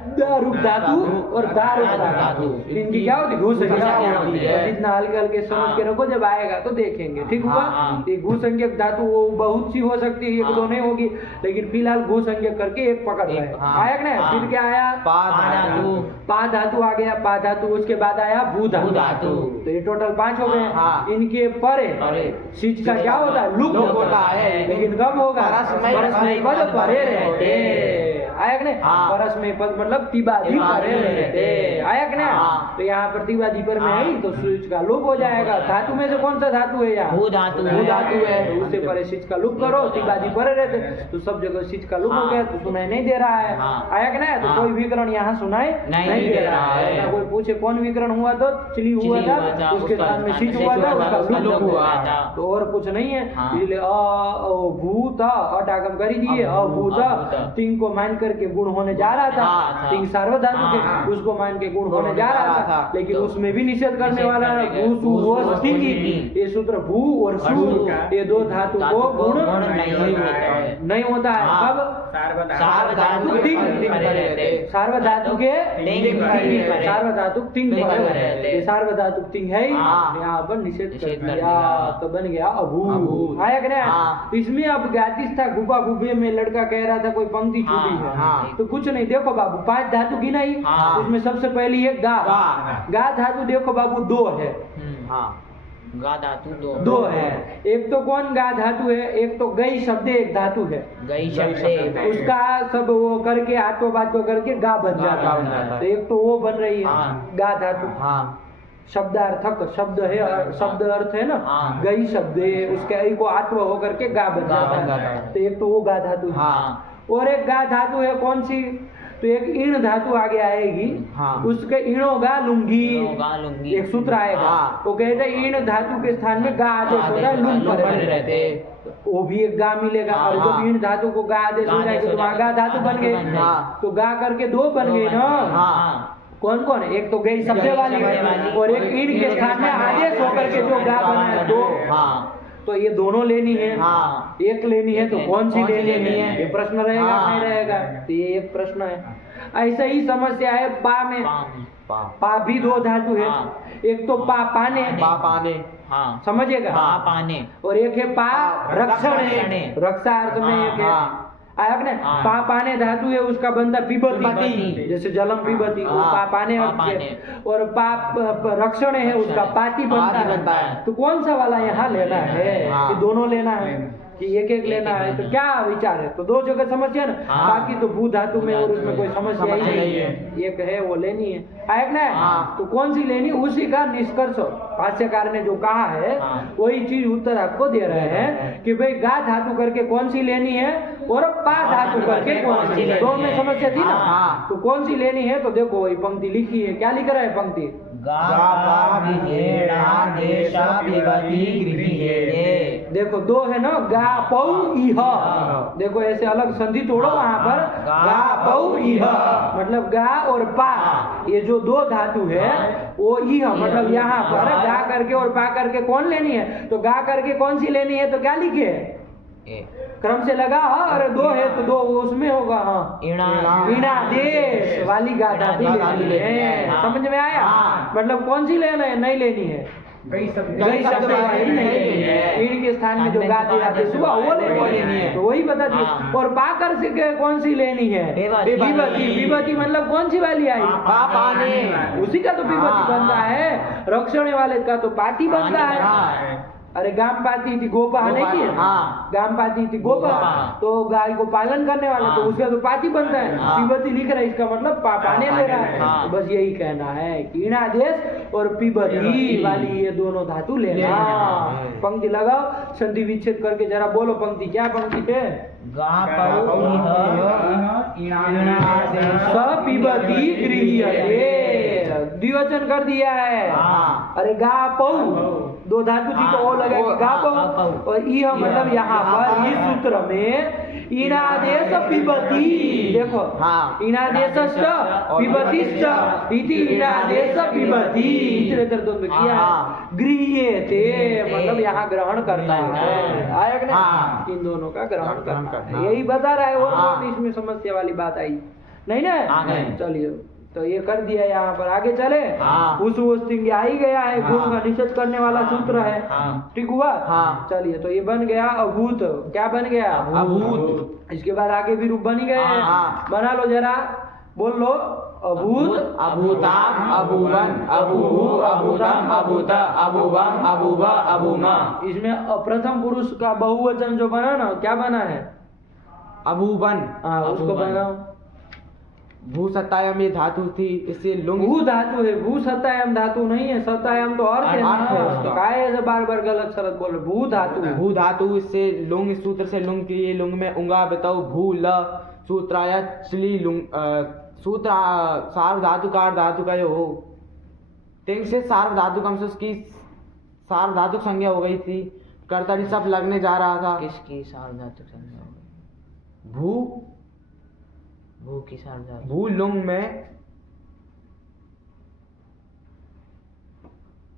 दारूप धातु और दारूप धातु, इनकी क्या होती? भूसंज्ञा होती है। जितना हल्के हल्के समझ के रखो, जब आएगा तो देखेंगे, ठीक हुआ? ये भूसंज्ञक धातु वो बहुत सी हो सकती है, एक दो नहीं होगी, लेकिन फिलहाल भूसंज्ञक करके एक पकड़ रहे हैं। आया कि नहीं? फिर क्या आया? पा धातु, पा धातु आ गया, पा धातु। उसके बाद आया भू धातु, तो ये टोटल 5 हो गए। इनके परे सिच का क्या होता है? लुक होता है, लेकिन कब होगा? परस्मय पद परे रहते। आया कि नहीं? परस्मय पद मतलब तिबादी परे रहते, आया कि नहीं? तो यहाँ पर तिबादी पर में है तो सिच का लुक हो जाएगा। धातु में से कौन सा धातु है? यहाँ भू धातु है, तो उससे परे सिच का लुक करो, तिबादी परे रहते, तो सब जगह सिच का लुक हो गया, तो सुनाई नहीं दे रहा है। आया कि नहीं? तो कोई विकरण यहाँ सुनाई नहीं दे रहा है। कोई पूछे कौन विकरण हुआ, तो चिली हुआ था, उसके साथ में सिच हुआ था, उसका लुक हुआ, तो और कुछ नहीं है। इसलिए अभूत अटागम कर ही दिए, अभूत तिंग को मान करके गुण होने जा रहा था, तिंग सार्वधातु थे, उसको मान के गुण होने जा रहा था, लेकिन उसमें भी निषेध करने वाला है भू सु वो तिंगी। ये सूत्र भू और सु, ये दो धातु को गुण नहीं होता है। अब सार्वधातु तिंग, सार्वधातु के सार्वधातु तिंग, ये सार्वधातु तिंग है, यहाँ पर निषेध कर दिया, तो बन गया अभूत। आया कि नहीं? इसमें अब गातिस था, गुबा गुबे में लड़का कह रहा था कोई पंक्ति छूटी है, तो कुछ नहीं। देखो बाबू, 5 धातु गिनाई, उसमें सबसे पहली है गा। गा धातु देखो बाबू 2 है, गा धातु 2 है। एक तो कौन गा धातु है? एक तो गई शब्द एक धातु है, गई शब्द, उसका सब वो करके आटो बाटो करके गा बन जाता है, तो एक तो वो बन रही है गा धातु। शब्दार्थक शब्द है, शब्द अर्थ है ना, हाँ। गई शब्द है, उसके ऐ को आत्व होकर के गा बन जाता है। तो एक तो वो गा धातु, हाँ। और एक गा धातु है कौन सी, तो एक ईण धातु आगे आएगी, हाँ। उसके ईणो गा लुंगी, गा लुंगी। एक सूत्र आएगा, हाँ। वो कहते हैं ईण धातु के स्थान में गा आदेश होता है, लुंग लुंग परे परे रहते, रहते। वो भी एक गा मिलेगा। और हाँ। जब ईण धातु को गा आदेश हो जाएगा तो वहाँ गा धातु बन गई, हाँ। तो गा करके दो बन गई ना। हाँ। कौन कौन है, एक तो गई शब्द वाली और एक ईण के स्थान में आदेश होकर के जो गा बना है, दो। हाँ। तो ये दोनों लेनी है, हाँ। एक लेनी है, तो कौन सी लेनी है, ये प्रश्न रहेगा, हाँ। नहीं रहेगा, तो ये एक प्रश्न है। ऐसा ही समस्या है पा में, पा भी दो धातु है, हाँ। एक तो पा पाने, पा पाने, हाँ। समझिएगा, पा पाने, और एक है पा रक्षण रक्षण है, है। रक्षा अर्थ में हाँ, एक है, हाँ। आया आपने, हाँ। पा पाने धातु है, उसका बनता पिबती, पिबती। जैसे जलम पिबती, वो हाँ। पा पाने पा अर्थ पाने। के। और पा रक्षण है, उसका पाती बनता बनता है। है। तो कौन सा वाला यहाँ लेना है, हाँ। कि दोनों लेना है, कि एक एक लेना है, तो क्या विचार है, तो दो जगह समस्या ना, हाँ। बाकी तो भू धातु में और उसमें कोई समस्या ही नहीं है, एक है वो लेनी है, आया ना। हाँ। तो कौन सी लेनी, उसी का निष्कर्ष भाष्यकार ने जो कहा है, हाँ। वही चीज उत्तर आपको दे रहे हैं कि भाई गा धातु करके कौन सी लेनी है और पा धातु करके कौन सी लेनी है, दो में समस्या थी ना। हाँ। तो कौन सी लेनी है, तो देखो वही पंक्ति लिखी है, क्या लिख रहा है पंक्ति, देखो दो है ना, गा पौ इह, देखो ऐसे अलग संधि तोड़ो वहां पर, गा पौ इह मतलब गा और पा, ये जो दो धातु है वो इह मतलब यहाँ पर गा करके और पा करके कौन लेनी है, तो गा करके कौन सी लेनी है, तो क्या लिखे क्रम से लगा, और दो है तो दो उसमें होगा, हाँ ईणादेश वाली गा धातु लेनी है, समझ में आया, मतलब कौन सी लेना है, नहीं लेनी है, कई शब्द गई शब्द वाली नहीं लेनी है, ईण के स्थान में जो गा दे आदेश हुआ वो लेनी है, तो वही बता दी। हाँ। और पाकर से कौन सी लेनी है, विभूति। विभूति मतलब कौन सी वाली आई, पा पाने, उसी का तो विभूति हाँ। बनता है, रक्षण वाले का तो पाती बनता है। हाँ। अरे गाम पाती थी गोपा नहीं की, हाँ। गाम पाती थी गोपा, गोपा। तो गाय को पालन करने वाला, तो हाँ। उसका तो पाती बनता है, हाँ। पिबती लिख रहा है, इसका मतलब पापाने ले रहा है। हाँ। तो बस यही कहना है कि ईणादेश और पिबती वाली ये दोनों धातु लेना। पंक्ति लगाओ, संधि विच्छेद करके जरा बोलो पंक्ति, क्या पंक्ति है, स पिबती गृह्यते, द्विवचन कर दिया है। हाँ। अरे गा पौ, दो धातु थी तो ओ लगा कि गा पौ, और इह मतलब यहाँ पर इस सूत्र में ईणादेश पिबती, देखो हाँ। ईणादेशश्च पिबतिश्च इति ईणादेश पिबती इतरेतर द्वंद्व किया हाँ। है, गृह्यते मतलब यहाँ ग्रहण करता है, आया कि नहीं, हाँ। इन दोनों का ग्रहण करता है, हाँ। यही बता रहा है, और हाँ। कौन इसमें समस्या वाली बात आई नहीं ना। नहीं। चलिए तो ये कर दिया, यहाँ पर आगे चले, हाँ। उस वस्तु आ ही गया है, हाँ। गुण का निषेध करने वाला सूत्र है, हाँ। ठीक हुआ। हाँ। चलिए तो ये बन गया अभूत, क्या बन गया, अभूत। इसके बाद आगे भी रूप बन ही गए हैं। हाँ। बना लो जरा, बोल लो, अभूत, अभूताम, अभूवन, अभूहु, अभूतम, अभूत, अभूवम, अभूव, अभूमा। इसमें प्रथम पुरुष का बहुवचन जो बना ना, क्या बना है, अभूवन, हाँ उसको अभूवन। बनाओ, भू सत्तायम ये धातु थी, इससे लुंग भू धातु है, भू सतायाम धातु नहीं है, सतायाम तो अर्थ है अर्थ है ना, उसका। काय ऐसे बार बार गलत शरत बोल रहे, भू धातु है। भू धातु, इससे लुंग, इस सूत्र से लुंग के लिए लुंग में उंगा बताओ, भू ल सूत्राया चली लुंग, सूत्र सार धातु कार धातु का हो, टिंग से सार धातु कम से उसकी सार धातु संज्ञा हो गई थी, कर्तरी सब लगने जा रहा था। किसकी सार्वधातुक संज्ञा हो गई, भू, भू की सार्वधातुक, भू लुंग में,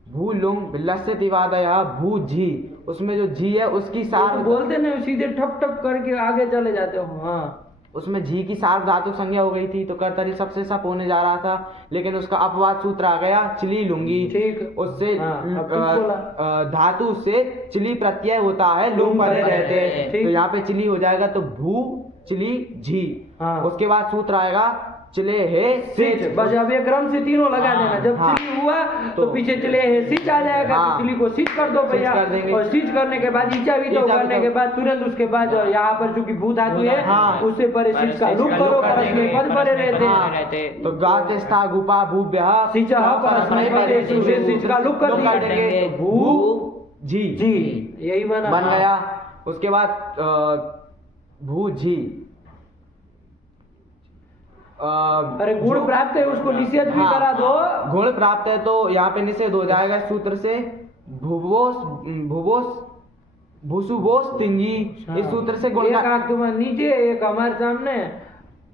भू लुंग लस्य तिवादया भू झी, उसमें जो झी है उसकी सार तो बोलते नहीं, सीधे ठप ठप करके आगे चले जाते हो, हाँ उसमें झी की सार धातु संज्ञा हो गई थी, तो कर्तरी सबसे सप होने जा रहा था, लेकिन उसका अपवाद सूत्र आ गया चिली लुंगी, ठीक। उससे हाँ, अब ठीक बोला। धातु से चिली प्रत्यय होता है, लुंग परे रहते हैं, ठीक। तो यहाँ पे चिली हो जाएगा, तो भू चिली झी, हाँ। उसके बाद सूत्र आएगा चले है सिच। बस अब ये क्रम से तीनों लगा हाँ, देना। जब हाँ। सिच हुआ तो तो पीछे चले है सिच आ जाएगा। हाँ। तो चिली को सिच कर दो भैया। सिच कर देंगे। और सिच करने के बाद ईचा भी तो ईचा करने भी के तो- बाद तुरंत उसके बाद यहाँ पर चूंकि भू धातु है हाँ। उससे परे सिच का लुक करो, परस में पद परे रहते हैं। तो गाते स्था गुपा भूभ्यः सिच परस में पदे से सिच का लुक कर देंगे। तो भू जी जी यही बना। बन गया। उसके बाद भू जी अरे गुण प्राप्त है उसको निषेध भी हाँ। करा दो। गुण प्राप्त है तो यहाँ पे निषेध हो जाएगा इस सूत्र से। भुवोस भुवोस भूसुबोस तिंगी, इस सूत्र से गुण एक का आंख तुम्हारे नीचे एक हमारे सामने,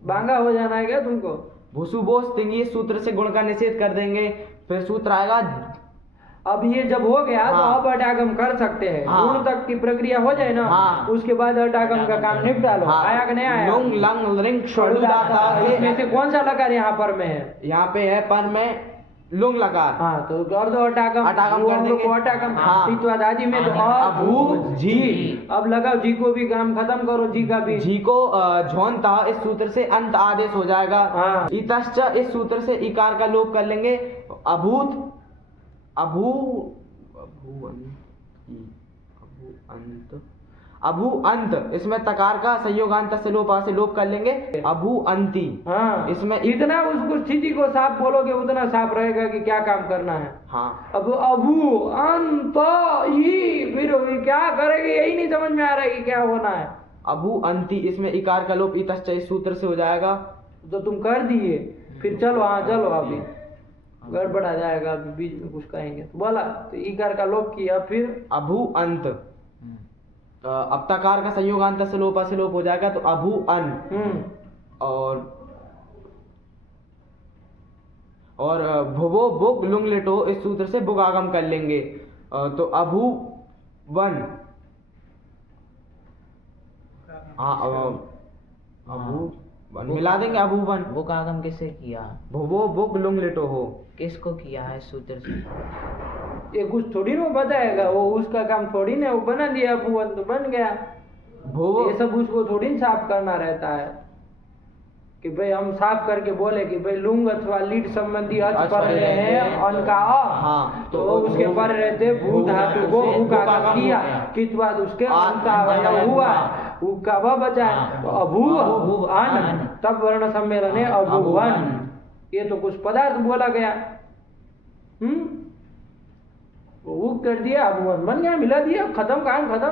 बांगा हो जाना है क्या तुमको? भूसुबोस तिंगी, इस सूत्र से गुण का निषेध कर देंगे। फिर सूत्र आएगा। अब ये जब हो गया तो हाँ। अब अटागम कर सकते हैं। हाँ। गुण तक की प्रक्रिया हो जाए ना, हाँ। उसके बाद अटागम का काम निपटा लो। हाँ। आया कि नहीं आया? लुंग लंग लिंग षडुदाता इसमें से कौन सा लकार यहाँ पर में है? यहाँ पे है पर में लुंग लकार। हाँ तो कर दो अटागम। अटागम वो कर हम लोग को देंगे। अटागम। हाँ। तित्वाद आदि में तो अभू जी। अब लगाओ जी को भी काम खत्म करो, जी का भी। जी को झोंता, इस सूत्र से अंत आदेश हो जाएगा। हाँ। इतश्च, इस सूत्र से इकार का लोप कर लेंगे। अभूत अभू अभू अंत अभू अंत, इसमें तकार का संयोगांत से लोप कर लेंगे। अभू अंति। हाँ इसमें इतना उसको स्थिति को साफ बोलोगे उतना साफ रहेगा कि क्या काम करना है। हाँ अब अभू अंत ही फिर क्या करेगी यही नहीं समझ में आ रहा है कि क्या होना है। अभू अंति, इसमें इकार का लोप इतश्च इस सूत्र से हो जाएगा। तो तुम कर दिए, फिर चलो हाँ चलो अभी गड़बड़ आ जाएगा, अभी बीच में कुछ कहेंगे तो बोला तो इकार का लोप किया, फिर अभू अंत। अब तकार का संयोगांत से लोप हो जाएगा तो अभू अन। और भुवो बुग लुंग लिटो, इस सूत्र से बुग आगम कर लेंगे। तो अभू वन। हाँ अभू वन मिला देंगे। अभू वन। वो आगम किससे किया? भुवो बुग लुंग लिटो हो, किसको किया है सूत्र से? ये कुछ थोड़ी ना बताएगा, वो उसका काम थोड़ी ना, वो बना दिया भुवन तो बन गया। भुवो ये सब उसको थोड़ी ना साफ करना रहता है कि भाई हम साफ करके बोले कि भाई लुंग अथवा लीड संबंधी अच पर रहे हैं अन का अ। हाँ, तो उसके पर रहते भू धातु को उ का आगम किया, किस बाद उसके अन का अवयव हुआ, उ का व बचा। तो अभू अन, तब वर्ण सम्मेलन है अभुवन। ये तो कुछ पदार्थ बोला गया। वो कर दिया, अभुवन बन गया, मिला दिया, खत्म, काम खत्म।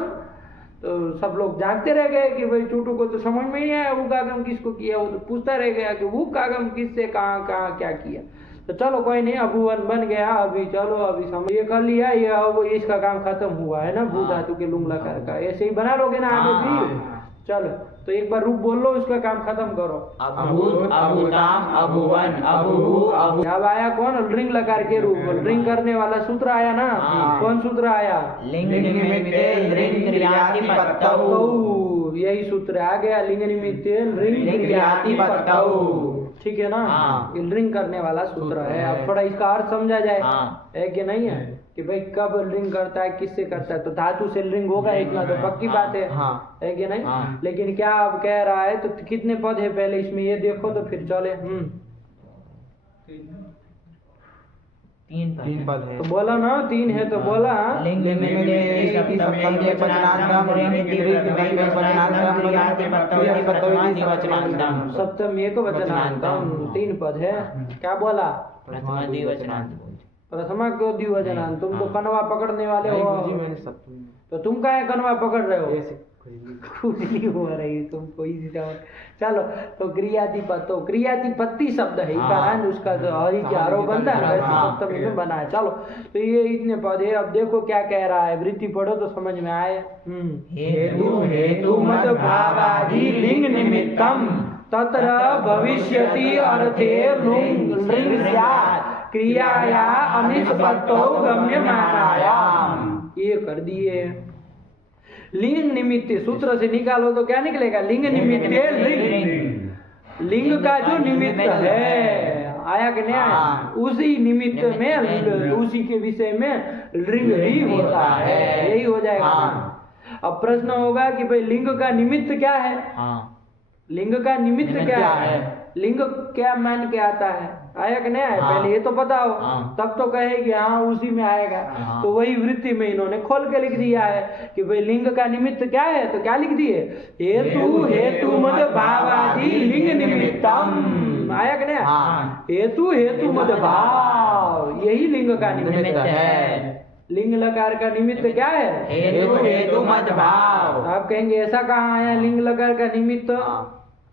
तो सब लोग जागते रह गए कि भाई चूटू को तो समझ में नहीं आया वो कागम किसको किया। वो तो पूछता रह गया कि वो कागम किससे कहाँ कहाँ क्या किया। तो चलो कोई नहीं, अभुवन बन गया। अभी चलो अभी समझ ये कर लिया, ये अब इसका काम खत्म हुआ है ना, भू धातु के लुंग लकार का। ऐसे ही बना लोगे ना आगे भी। चलो तो एक बार रूप बोल लो, उसका काम खत्म करो। अभूत अभूताम अभुवन अभुहु अभु। अब आया कौन? रिंग लकार के रूप। रिंग करने वाला सूत्र आया ना। कौन सूत्र आया? लिंग निमित्ते लिंग क्रियातिपत्तौ। यही सूत्र आ गया, लिंग निमित्ते लिंग क्रियातिपत्तौ। ठीक है ना? रिंग करने वाला सूत्र है। अब थोड़ा इसका अर्थ समझा जाए, है कि नहीं है कि भाई कब रिंग करता है, किससे करता है। तो धातु से रिंग होगा, इतना तो पक्की बात है कि नहीं? लेकिन क्या अब कह रहा है तो कितने पद है पहले इसमें ये देखो तो फिर चले। तीन पद है तो बोला ना, तीन है तो बोला। लिंग निमित्ते सप्तमे वचनांतम रिंग वचनांतम क्रियातिपत्तौ वचनांतम। सप्तम एक वचनांतम, तीन पद है। क्या बोला? प्रथमा द्विवचनांत। प्रथमा क्यों द्विवचनांत? तुम तो कनवा पकड़ने वाले हो। मैंने सप्तमी तो तुम क्या है कनवा पकड़ रहे हो? ऐसे खुजली हो रही तुमको इसी तरह। चलो तो क्रियातिपत्तो, क्रियातिपत्ति शब्द है कारण उसका जो हरि के आरोप बनता है वैसे सप्तमी में बना है। चलो तो ये इतने पद है। अब देखो क्या कह रहा है, वृत्ति पढ़ो तो समझ में आए। हेतु हेतु मत भावादि लिंग निमित्तम तत्र भविष्यति अर्थे लिंग स्यात् क्रियाया अनिष्पत्तौ गम्यमानायाम। ये कर दिए। लिंग निमित्ते सूत्र से निकालो तो क्या निकलेगा? लिंग निमित्ते लिंग। लिंग का जो निमित्त है, आया कि नहीं आया? उसी निमित्त में, उसी के विषय में लिंग ही होता है। यही हो जाएगा ना। अब प्रश्न होगा कि भाई लिंग का निमित्त क्या है? लिंग का निमित्त क्या है? लिंग क्या मान के आता है, आया कि नहीं आया? हाँ। पहले ये तो बताओ, हाँ। तब तो कहेगी हाँ उसी में आएगा। हाँ। तो वही वृत्ति में इन्होंने खोल के लिख दिया है कि भाई लिंग का निमित्त क्या है, तो क्या लिख दिए, हेतु मद भावादि लिंग निमित्तम, आया कि नहीं? हाँ। हेतु मद भाव, यही लिंग का निमित्त निमित्त है। है। लिंग लकार का निमित्त क्या है? हेतु मद भाव। आप कहेंगे ऐसा कहाँ आया लिंग लकार का निमित्त?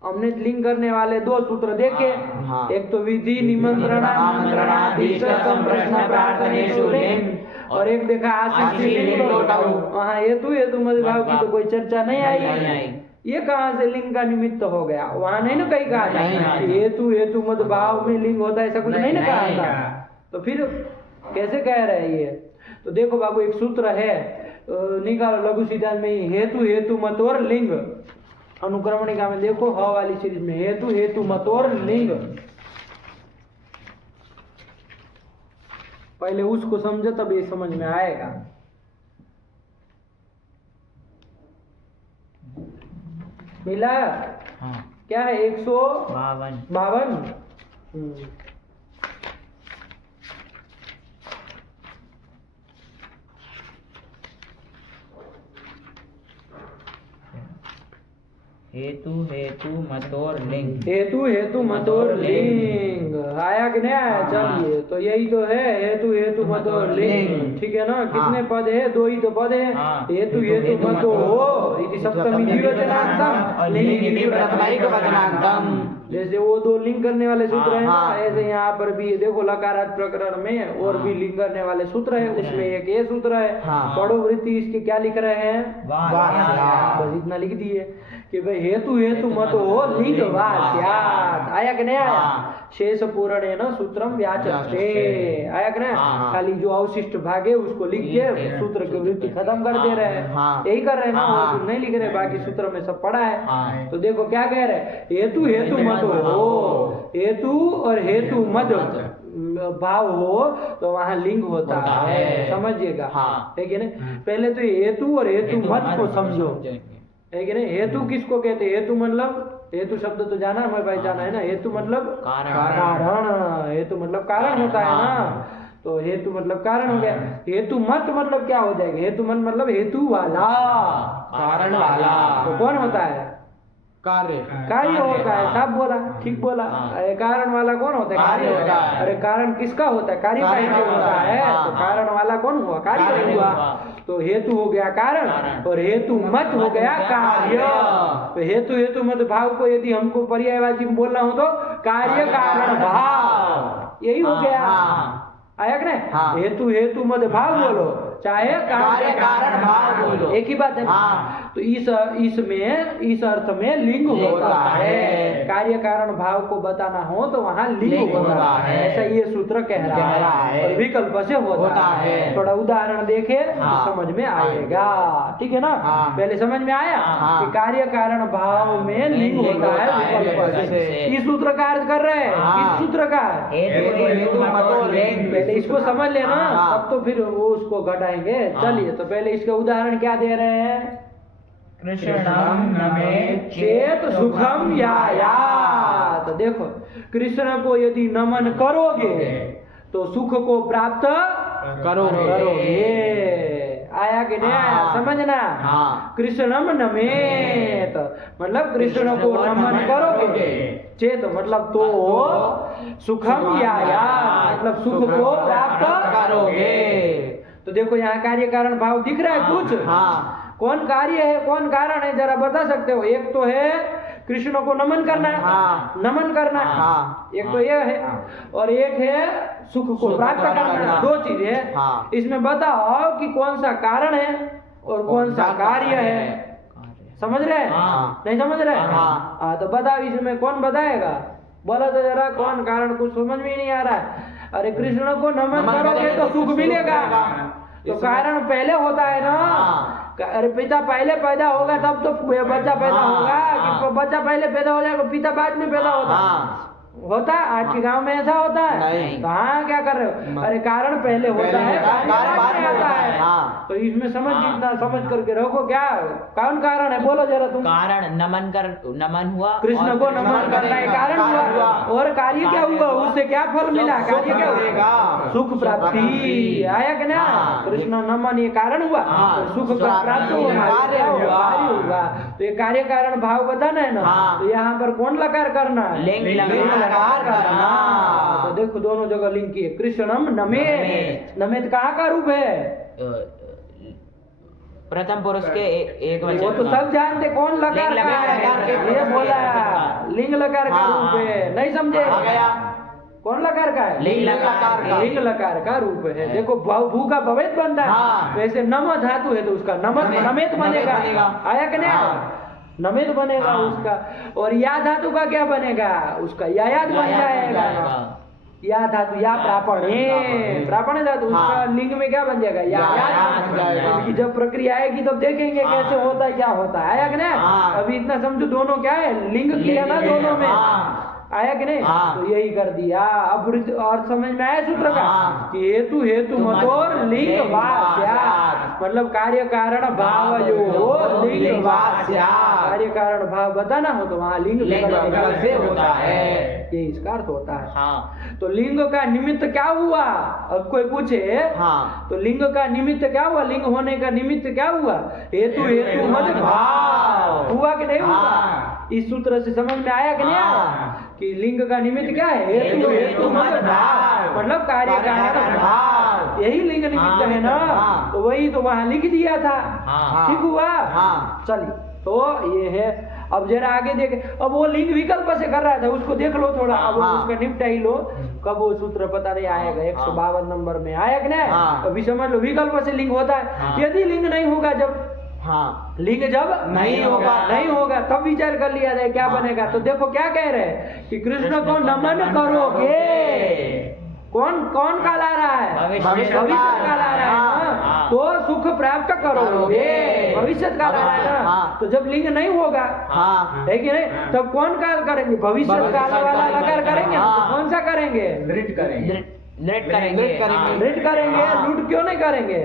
हमने लिंग करने वाले दो सूत्र देखे, हाँ। एक तो विधि निमंत्रण आमंत्रणाधीष्ट संप्रश्न प्रार्थनेषु लिंग, और एक देखा आशीषी लिंग लोटाऊ। वहाँ हेतु मद भाव की तो कोई चर्चा नहीं नहीं आई। आई। ये कहाँ से लिंग का निमित्त हो गया? वहाँ नहीं ना कहीं कहा नहीं था कहा कि हेतु मद भाव में लिंग होता है, ऐसा कुछ नहीं ना कहा नहीं था। कहा। तो फिर कैसे कह रहे हैं ये? तो देखो बाबू, एक सूत्र है, निकालो लघु सिद्धांत में ही, हेतु मतोर लिंग। अनुक्रमणिका में देखो ह वाली सीरीज में, हेतु मतोर लिंग। पहले उसको समझो तब ये समझ में आएगा। मिला? हाँ। क्या है? 152। हेतु मतोर लिंग। हेतु मतोर लिंग, आया कि नहीं आया? चलिए, तो यही तो है हेतु मतोर लिंग, ठीक है ना? कितने पद है? दो ही तो पद है। हाँ। हेतु मतो हो इति सप्तमी द्विवचनांतम लिंग इति प्रथमाइकवचनांतम। जैसे वो दो लिंग करने वाले सूत्र है ना, हाँ। ऐसे यहाँ पर भी देखो लकारात प्रकरण में और भी लिंग करने वाले सूत्र है, उसमें एक ये सूत्र है। हाँ। पढ़ो वृत्ति इसके क्या लिख रहे हैं? वास्यात्। बस इतना लिख दिए कि भाई हेतु मतो हो लिंग वास्यात्। आया कि नहीं आया? हाँ। शेष पूर्णेन सूत्रम व्याचष्टे, आया कि नहीं? हाँ। खाली जो अवशिष्ट भाग है उसको लिख के सूत्र की वृत्ति खत्म कर दे रहे हैं। हाँ। यही कर रहे हैं ना, हाँ। और कुछ नहीं लिख रहे, बाकी सूत्र में सब पढ़ा है। हाँ। तो देखो क्या कह रहे हैं, हेतु मत हो, हेतु और हेतु मत भाव हो तो वहाँ लिंग होता है, समझिएगा। हाँ। है कि नहीं? पहले तो हेतु और हेतु मत को समझो, है कि नहीं? हेतु किसको कहते हैं? हेतु मतलब, हेतु शब्द तो जाना हमारे भाई, जाना है ना। हेतु मतलब कारण, हेतु मतलब कारण होता है ना, तो हेतु मतलब कारण हो गया। हेतु मत मतलब क्या हो जाएगा? हेतु मत मतलब हेतु वाला, कारण वाला। तो कौन होता है? कार्य होता है। सब बोला, ठीक बोला। अरे कारण वाला कौन होता है? कार्य होता है। अरे कारण किसका होता है? कार्य का ही तो होता है। तो कारण वाला कौन हुआ? कार्य हुआ। तो हेतु हो गया कारण और हेतु मत हो गया कार्य। तो हेतु मत भाव को यदि हमको पर्यायवाची में बोलना हो तो कार्य कारण भाव, यही हो गया। आया कि नहीं? हेतु मत भाव बोलो चाहे कार्य कारण भाव बोलो, एक ही बात है ना। तो इसमें इस अर्थ में लिंग होता है। कार्य कारण भाव को बताना हो तो वहाँ लिंग होता है, ऐसा ये सूत्र कह रहा है। और विकल्प से होता है। थोड़ा उदाहरण देखे तो समझ में आएगा, ठीक है ना? पहले समझ में आया कि कार्य कारण भाव में लिंग होता है विकल्प से। इस सूत्र का अर्थ कर रहे हैं, इस सूत्र का पहले इसको समझ लेना, तब तो फिर वो उसको घटाएंगे। चलिए, तो पहले इसका उदाहरण क्या दे रहे हैं? कृष्णम नमे चेत सुखम यायात। तो देखो, कृष्ण को यदि नमन करोगे तो सुख को प्राप्त करोगे। आया कि नहीं आया? समझना। कृष्णम नमेत मतलब कृष्ण को नमन करोगे, चेत मतलब तो, सुखम यायात मतलब सुख को प्राप्त करोगे। तो देखो यहाँ कार्य कारण भाव दिख रहा है कुछ? कौन कार्य है कौन कारण है जरा बता सकते हो? एक तो है कृष्ण को नमन करना, नमन करना, एक तो ये है, और एक है सुख को प्राप्त करना। दो चीजें है। इसमें बताओ कि कौन सा कारण है और कौन सा कार्य है। समझ रहे? नहीं समझ रहे? हाँ, तो बताओ इसमें कौन बताएगा? बोला तो जरा कौन कारण, कुछ समझ में ही नहीं आ रहा है। अरे कृष्ण को नमन करोगे तो सुख मिलेगा, तो कारण पहले होता है ना। अरे पिता पहले पैदा होगा तब तो बच्चा पैदा होगा, कि बच्चा पहले पैदा हो जाएगा पिता बाद में पैदा होगा? होता है आपके गांव में ऐसा होता है? नहीं। तो हाँ क्या कर रहे हो? अरे कारण पहले होता है, कारण बाद में आता है। हाँ। तो इसमें समझ हाँ। जितना समझ करके रखो। क्या कौन कारण है बोलो जरा तुम। कारण नमन हुआ, कृष्ण और को नमन करना एक कारण हुआ, और कार्य क्या हुआ, उससे क्या फल मिला? कार्य क्या हुआ? सुख प्राप्ति। आया कि ना? हाँ। कृष्ण नमन ये कारण हुआ, हाँ। और सुख प्राप्त हुआ, कार्य हुआ। कार्य हुआ। तो ये कार्य कारण भाव बताना है ना। हाँ। तो यहाँ पर कौन लकार करना है? लिंग लकार करना। तो देखो दोनों जगह लिंग की है। कृष्णम नमेत। नमेत कहाँ का रूप है? प्रथम पुरुष के एक वो वचन तो का। सब जानते कौन लकार लिंग का लकार है। के ये बोला हाँ। लिंग लकार का हाँ। रूप है। नहीं समझे? आ गया। कौन लकार का है? लिंग लकार का। लिंग लकार का रूप है। देखो भू का भवेत बनता है। हाँ। वैसे नम धातु है तो उसका नमेत बनेगा। बनेगा। आया कि नहीं? हाँ। नमेत बनेगा हाँ। उसका। और या धातु का क्या बनेगा? उसका यायाद बन जाएगा। या धातु या प्रापण धातु उसका हाँ। लिंग में क्या बन जाएगा? यायाद बन जाएगा। इसकी जब प्रक्रिया आएगी तब देखेंगे कैसे होता है, क्या होता है। आया कि नहीं? हाँ। अभी इतना समझो दोनों क्या है? लिंग किया ना दोनों में। हाँ। आया कि नहीं? हाँ। तो यही कर दिया। अब और समझ में आया सूत्र का? हाँ। कि हेतु मतोर लिंग वास्यात्। मतलब कार्य कारण भाव जो हो लिंग वास्यात्। कार्य कारण भाव बताना हो तो वहाँ लिंग विकल्प से होता है। ये इसका अर्थ होता है। हाँ। तो लिंग का निमित्त क्या हुआ? अब कोई पूछे हाँ। तो लिंग का निमित्त क्या हुआ? लिंग होने का निमित्त क्या हुआ? हेतु मत भाव हुआ कि नहीं हुआ? हाँ। इस सूत्र से समझ में आया कि नहीं आया? हाँ। कि लिंग का निमित्त क्या है? हेतु मत भाव। मतलब कार्य कारण भाव। यही लिंग निमित्त है ना। हाँ। तो वही तो वहां लिख दिया था। हाँ। ठीक हुआ? हाँ। चलिए तो ये है। अब जरा आगे देखे। अब वो लिंग विकल्प से कर रहा था, उसको देख लो थोड़ा। अब हाँ। उसका निपटा ही लो। कब वो सूत्र पता नहीं आएगा। 152 नंबर में आया कि नहीं? हाँ। अभी समझ लो विकल्प से लिंग होता है। हाँ। यदि लिंग नहीं होगा, जब हाँ। लिंग जब नहीं होगा। नहीं होगा तब विचार कर लिया जाए क्या बनेगा। तो देखो क्या कह रहे हैं कि कृष्ण को नमन करोगे। कौन कौन का ला रहा है? भविष्य का ला रहा है ना। हाँ। तो सुख प्राप्त करोगे। भविष्य का ला रहा है ना। हाँ। तो जब लिंग नहीं होगा, हाँ। है कि नहीं, तब कौन काल करेंगे? भविष्य काल वाला लकार करेंगे। हाँ। तो कौन सा करेंगे? दृढ़ करेंगे। दृढ़ करेंगे। दृढ़ करेंगे। रेड करेंगे। हाँ। लूट क्यों नहीं करेंगे?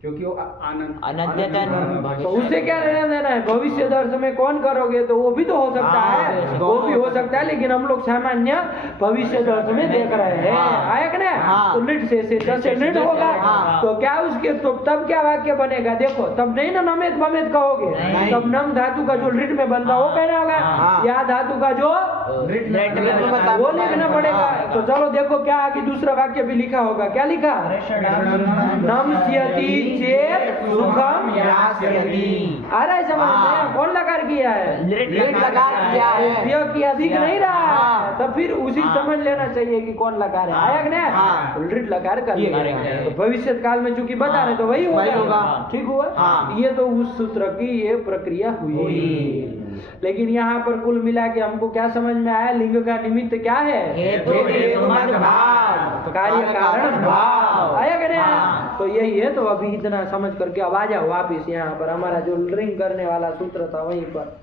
क्योंकि वो आनंद अनद्यतन तो उससे क्या लेना देना है? भविष्य दर्श में कौन करोगे तो वो भी तो हो सकता हाँ, है। दोनों वो भी हो सकता है, लेकिन हम लोग सामान्य भविष्य दर्श में देख रहे हैं। हाँ। आया कि नहीं? हाँ। तो लिट से लिट होगा। हाँ। तो क्या उसके तो तब क्या वाक्य बनेगा? देखो तब नहीं ना नमेत बमेत कहोगे। नहीं। तब नम धातु का जो लिट में बनता वो कहना होगा। हाँ। या धातु का जो वो लिखना पड़ेगा। तो चलो देखो क्या आगे दूसरा वाक्य भी लिखा होगा। क्या लिखा? नमस्यति चेत सुखम यास्यति। आ रहा है समझ में? हाँ। कौन लकार किया है? लिट लकार किया है। उपयोग की अधिक नहीं रहा है। हाँ। तो फिर उसी समझ लेना चाहिए कि कौन लकार है। आया कि नहीं? हाँ। तो लिट लकार कर ये लिया। करेंगे। तो भविष्य काल में चूंकि बता रहे तो वही वही होगा। होगा। ठीक हुआ? हाँ। ये तो उस सूत्र की ये प्रक्रिया हुई। लेकिन यहाँ पर कुल मिला के हमको क्या समझ में आया? लिंग का निमित्त क्या है? हेतु मत भाव। कार्य कारण भाव। आया कि नहीं? हाँ। तो यही है। तो अभी इतना समझ करके अब आ जाओ वापिस यहाँ पर। हमारा जो रिंग करने वाला सूत्र था वहीं पर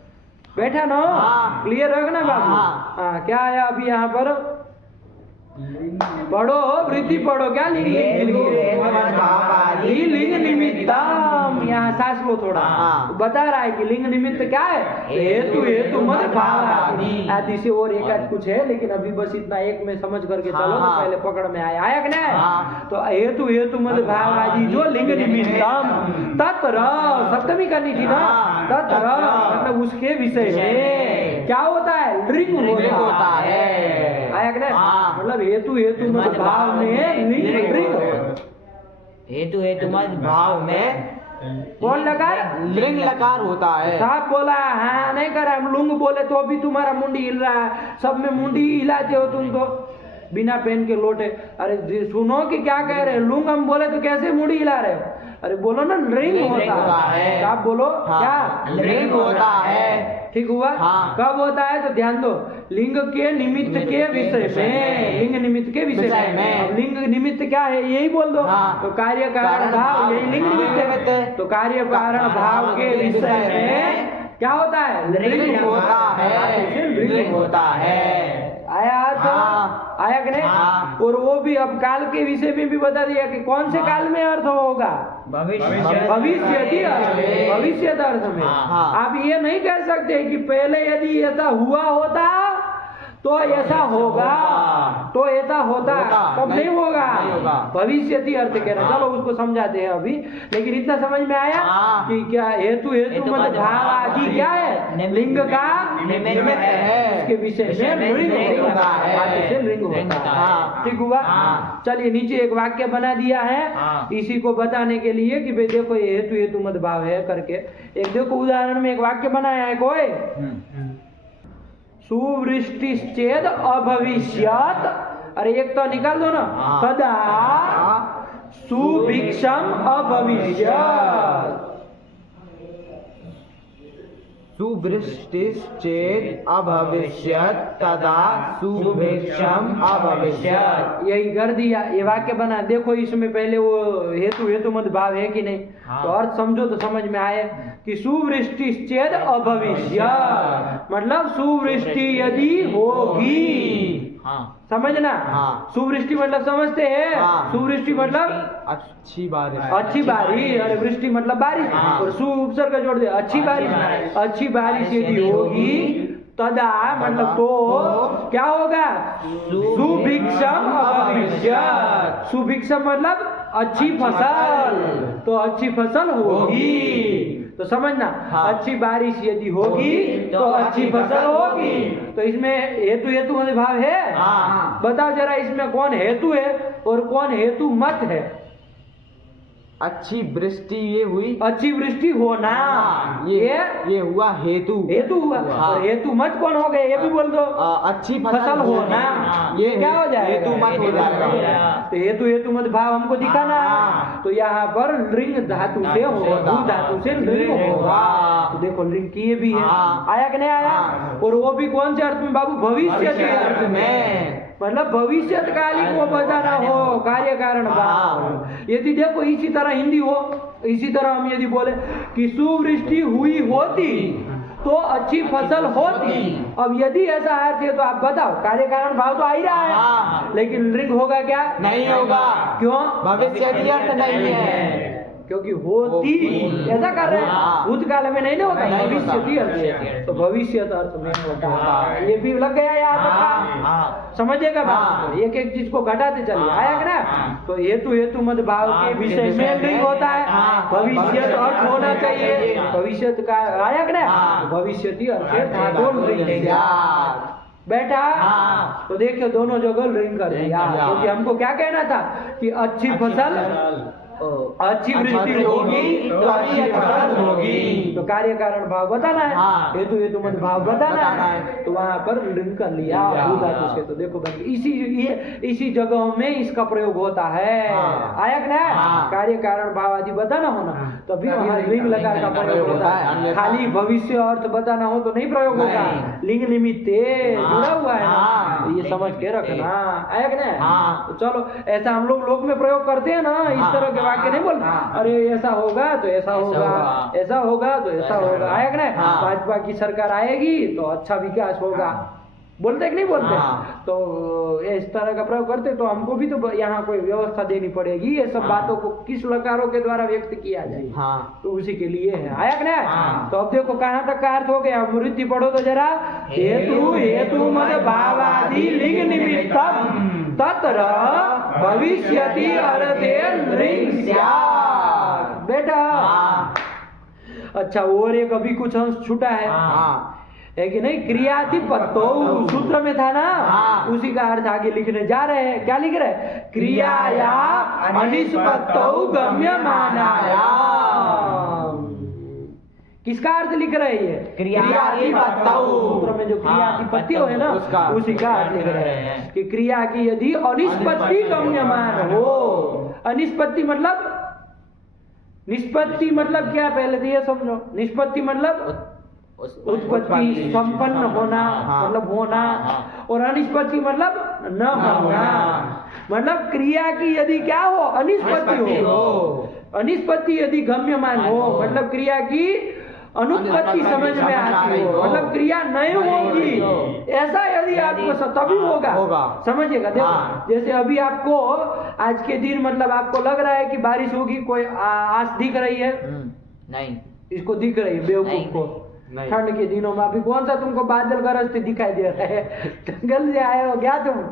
बैठा ना। हाँ। क्लियर रखना बाबू। हाँ। हाँ क्या आया अभी यहाँ पर? पढ़ो वृत्ति पढ़ो। क्या लिंग लिंग निमित्तम। यहाँ सांस लो थोड़ा। हाँ। बता रहा है कि लिंग निमित्त क्या है? हेतु मत भाव आदि से। और एक आध कुछ है, लेकिन अभी बस इतना एक में समझ करके चलो तो हाँ। पहले पकड़ में आया कि नहीं? हाँ। तो हेतु मत भाव आदि जो लिंग निमित्तम तत्र सप्तमी करनी थी ना। हाँ। तत्र मतलब उसके विषय में क्या होता है? लिंग होता है। आया कि नहीं? हाँ। मतलब हेतु मत भाव में लिंग हेतु मत भाव में कौन लकार? लिंग लकार होता है। साहब बोला हाँ नहीं करा। हम लुंग बोले तो भी तुम्हारा मुंडी हिल रहा है। सब में मुंडी हिलाते हो तुम तो बिना पेन के लोटे। अरे सुनो कि क्या कह रहे हैं? लुंग हम बोले तो कैसे मुंडी हिला रहे हो? अरे बोलो ना रिंग होता है। आप बोलो हाँ। क्या? लिंग होता है। ठीक हुआ? हाँ। कब होता है तो ध्यान दो। लिंग के निमित्त के विषय में। लिंग निमित्त के विषय में। अब लिंग निमित्त क्या है यही बोल दो। हाँ। तो कार्य कारण भाव यही लिंग निमित्त है। तो कार्य कारण भाव के विषय में क्या होता है? लिंग होता है, लिंग होता है। आया अर्थ? हाँ। आया कि नहीं? हाँ। और वो भी अब काल के विषय में भी बता दिया कि कौन से काल में अर्थ होगा? भविष्यति अर्थ में, भविष्यत अर्थ में। हाँ। आप ये नहीं कह सकते कि पहले यदि ऐसा हुआ होता तो ऐसा होगा, तो ऐसा होता, तब नहीं होगा। भविष्यति अर्थ कह रहे हैं। चलो उसको समझाते हैं अभी, लेकिन इतना समझ में आया कि क्या हेतु मतलब भाव आदि क्या है? लिंग का निमित्त है। इसके विषय में लिंग होता है, लिंग होता है। ठीक हुआ? चलिए नीचे एक वाक्य बना दिया है इसी को बताने के लिए कि भाई देखो ये हेतु हेतु मत भाव है करके। एक देखो उदाहरण में एक वाक्य बनाया है कोई, सुवृष्टिश्चेद अभविष्यत, अरे एक तो निकाल दो ना, तदा सुभिक्षम अभविष्यत। सुवृष्टिश्चेत् अभविष्यत् तदा सुभिक्षम अभविष्यत्। यही कर दिया, ये वाक्य बना। देखो इसमें पहले वो हेतु हेतु मत भाव है कि नहीं, तो अर्थ समझो तो समझ में आए कि सुवृष्टिश्चेद अभविष्यत् मतलब सुवृष्टि यदि होगी। समझना? सुवृष्टि मतलब समझते हैं? सुवृष्टि मतलब अच्छी बारिश, अच्छी बारिश, अरे वृष्टि मतलब बारिश, और सु उपसर्ग जोड़ दे, अच्छी बारिश। अच्छी बारिश यदि होगी तदा मतलब तो क्या होगा? सुभिक्षम अभविष्यत्। सुभिक्षम मतलब अच्छी फसल, तो अच्छी फसल होगी। तो समझना, अच्छी बारिश यदि होगी तो अच्छी फसल होगी। तो इसमें हेतु हेतु मत भाव है। बताओ जरा इसमें कौन हेतु है और कौन हेतु मत है? अच्छी वृष्टि ये हुई, अच्छी वृष्टि होना, ये हुआ हेतु, हेतु हुआ। और हेतु मत कौन हो गए ये भी बोल दो। अच्छी फसल होना, ये क्या हो जाएगा? हेतु मत हो जाएगा। तो हेतु हेतु मत भाव हमको दिखाना है। तो यहाँ पर लिंग धातु से होगा, भू धातु से लिंग होगा। तो देखो लिंग किए भी है, आया कि नहीं आया? और वो भी कौन से अर्थ में बाबू? भविष्य के अर्थ में, मतलब भविष्यत कालिक को बताना हो, कार्य कारण भाव। यदि देखो इसी तरह हिंदी हो, इसी तरह हम यदि बोले कि सुवृष्टि हुई होती तो अच्छी फसल होती। अब यदि ऐसा अर्थ है तो आप बताओ, कार्य कारण भाव तो आ ही रहा है, लेकिन लिंग होगा क्या? नहीं होगा। क्यों? भविष्य अर्थ नहीं है, क्योंकि होती ऐसा कर रहे हैं, भूतकाल में नहीं ना होता, भविष्य अर्थ। तो भविष्य अर्थ में होता, ये भी लग गया याद रखा। समझिएगा बात? एक एक चीज को घटाते चलिए, आया कि ना? तो हेतु हेतु मत भाव के विषय में लिंग होता है, भविष्य अर्थ होना चाहिए। भविष्य का आया कि ना? भविष्य अर्थ बेटा। तो देखिए दोनों जगह लिंग कर दिया, क्योंकि हमको क्या कहना था कि अच्छी फसल, अच्छी वृष्टि होगी तो अच्छी फसल होगी। तो कार्य कारण भाव बताना है, हेतु हेतु मत भाव बताना है। तो वहां पर लिंक कर लिया भू धातु से। तो देखो भाई इसी जगहों में इसका प्रयोग होता है, आया कि नहीं? कार्य कारण भाव आदि बताना हो ना, तो भी वहाँ लिंग लकार का प्रयोग होता है। खाली भविष्य अर्थ बताना हो तो नहीं प्रयोग होगा, लिंग निमित्त जुड़ा हुआ है ना, ये समझ के रखना, आया कि नहीं? तो चलो ऐसा हम लोग में प्रयोग करते हैं ना, इस तरह के वाक्य नहीं बोलते, अरे ऐसा होगा तो ऐसा होगा, ऐसा होगा तो ऐसा होगा, आया कि नहीं? भाजपा की सरकार आएगी तो अच्छा विकास होगा, बोलते कि नहीं बोलते? तो इस तरह का प्रयोग करते, तो हमको भी तो यहाँ कोई व्यवस्था देनी पड़ेगी, ये सब बातों को किस लकारों के द्वारा व्यक्त किया जाए, तो उसी के लिए है, आया कि नहीं? तो अब देखो कहाँ तक का अर्थ हो गया, वृत्ति पढ़ो तो जरा। हेतु हेतु मत भावादि लिंग निमित्तम तत्र भविष्यति अर्थे लिंग स्यात्। बेटा अच्छा, और एक अभी कुछ अंश छूटा है कि नहीं? क्रियाधिपत्तो सूत्र में था ना, उसी का अर्थ आगे लिखने जा रहे हैं। क्या लिख रहे हैं? क्रियाया अनिष्पत्तौ गम्यमानाया। किसका अर्थ लिख रहे हैं? क्रियाधिपत्तौ। सूत्र में जो क्रियाधिपत्ति है ना, उसी का अर्थ लिख रहे हैं कि क्रिया की यदि अनिष्पत्ति गम्यमान हो। अनिष्पत्ति मतलब, निष्पत्ति मतलब क्या? पहले तो ये समझो, निष्पत्ति मतलब उत्पत्ति, संपन्न होना, मतलब होना, और अनिष्पत्ति मतलब न होना। मतलब क्रिया की यदि क्या हो? अनिष्पत्ति हो। अनिष्पत्ति यदि गम्यमान हो, मतलब क्रिया की अनुत्पत्ति समझ में आती हो, मतलब क्रिया नहीं होगी, ऐसा यदि आपको तभी होगा। समझिएगा, देखो जैसे अभी आपको आज के दिन मतलब आपको लग रहा है कि बारिश होगी, कोई आस दिख रही है? नहीं, इसको दिख रही है बेवकूफ को। ठंड के दिनों में अभी कौन सा तुमको बादल गरजते दिखाई दे रहा है? जंगल से आए हो क्या तुम?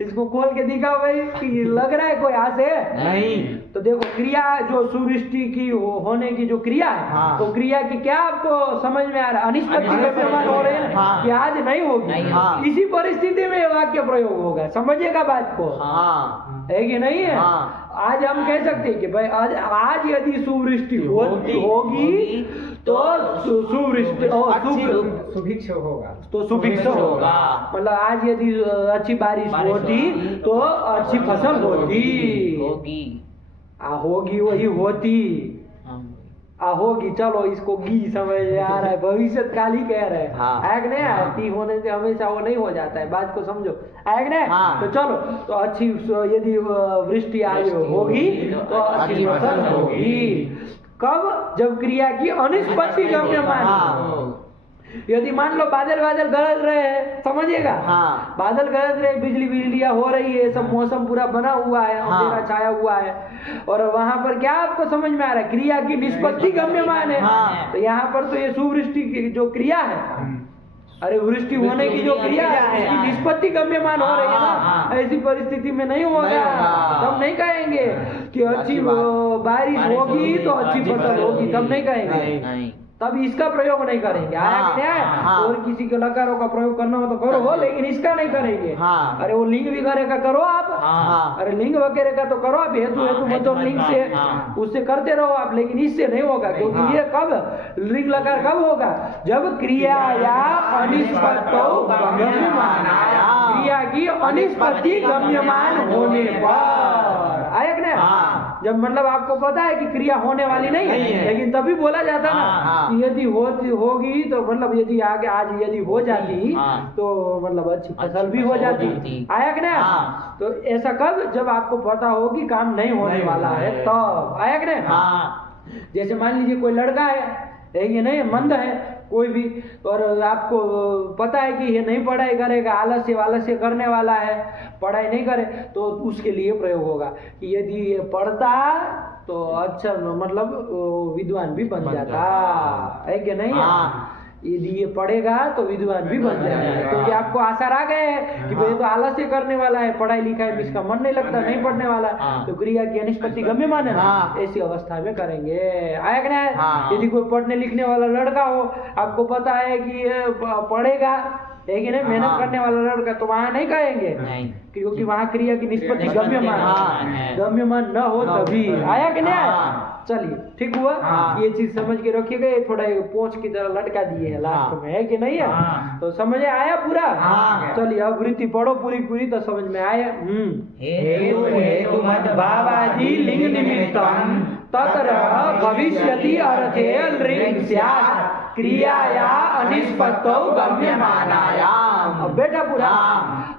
इसको खोल के दिखाओ भाई कि लग रहा है कोई आस है? नहीं। तो देखो क्रिया जो सुवृष्टि की होने की जो क्रिया है, तो क्रिया की क्या आपको समझ में आ रहा है? अनिष्पत्ति विद्यमान हो रहे हैं कि आज नहीं होगी। इसी परिस्थिति में वाक्य प्रयोग होगा, समझिएगा बात को, है कि नहीं है? आज हम कह सकते हैं कि भाई आज यदि सुवृष्टि होगी तो सुवृष्टि सुभिक्ष होगा, तो सुभिक्ष होगा, मतलब आज यदि अच्छी बारिश होती तो अच्छी फसल होगी, होगी वही होती, होगी। चलो इसको गी समझ में आ रहा है, भविष्य काल ही कह रहे हैं, आग नहीं आती होने से हमेशा वो नहीं हो जाता है, बात को समझो, आग नहीं। तो चलो, तो अच्छी यदि वृष्टि आज होगी तो अच्छी फसल होगी। कब? जब क्रिया की अनिष्पत्ति गम्यमान। यदि मान लो बादल गरज रहे हैं, समझिएगा, बादल गरज रहे, बिजलियां हो रही है, सब मौसम पूरा बना हुआ है, अंधेरा छाया हुआ है, और वहां पर क्या आपको समझ में आ रहा है? क्रिया की निष्पत्ति गम्यमान है। तो यहाँ पर तो ये सुवृष्टि की जो क्रिया है, अरे वृष्टि होने की जो क्रिया है इसकी निष्पत्ति गम्यमान हो रही है ना, ऐसी परिस्थिति में नहीं होगा। तब नहीं कहेंगे कि अच्छी बारिश होगी तो अच्छी फसल होगी, तब नहीं कहेंगे, तब इसका प्रयोग नहीं करेंगे। आया कि नहीं आया? और किसी के लकारों का प्रयोग करना हो तो करो, लेकिन इसका नहीं करेंगे। अरे वो लिंग वगैरह का करो आप, अरे लिंग वगैरह का तो करो आप, हेतु मतलब लिंग से उससे करते रहो आप, लेकिन इससे नहीं होगा, क्योंकि ये कब लिंग लकार कब होगा? जब क्रिया या अनिष्पत्तौ गम्यमान, क्रिया की अनिष्पत्ति गम्यमान होने पर। आया कि नहीं? जब मतलब आपको पता है कि क्रिया होने वाली नहीं है, लेकिन तभी बोला जाता ना कि यदि होगी तो मतलब यदि आगे आज यदि हो जाती तो मतलब अच्छी फसल भी हो जाती। आया कि नहीं? तो ऐसा कब? जब आपको पता हो कि काम नहीं होने वाला है, तब। आया कि नहीं? जैसे मान लीजिए कोई लड़का है ये नहीं, मंद है कोई भी, और आपको पता है कि ये नहीं पढ़ाई करेगा, आलस्य करने वाला है, पढ़ाई नहीं करे, तो उसके लिए प्रयोग होगा कि यदि ये पढ़ता तो अच्छा मतलब विद्वान भी बन जाता है कि नहीं? यदि ये पढ़ेगा तो विद्वान भी बन जाएगा, क्योंकि आपको आशा आ गए कि भाई तो आलस्य करने वाला है, पढ़ाई लिखाई में इसका मन नहीं लगता, नहीं पढ़ने वाला, तो क्रिया की अनिष्पत्ति गम्यमान है ना, ऐसी अवस्था में करेंगे। आया कि नहीं? यदि कोई पढ़ने लिखने वाला लड़का हो, आपको पता है कि ये पढ़ेगा, है कि नहीं, मेहनत करने वाला लड़का, तो वहाँ नहीं कहेंगे, क्योंकि वहाँ क्रिया की निष्पत्ति गम्यमान न हो तभी। आया कि नहीं आया? चलिए ठीक हुआ, ये चीज समझ के रखिएगा। ये थोड़ा पोंछ की तरह लटका दिए है लास्ट में, है कि नहीं है? तो समझ आया पूरा? चलिए अब वृत्ति पढ़ो पूरी तो समझ में आया। भावादि लिंग निमित्तम तत्र भविष्यति अर्थे लिंग स्यात् क्रियाया अनिष्पत्तौ गम्यमानायाम। अब बेटा पूरा,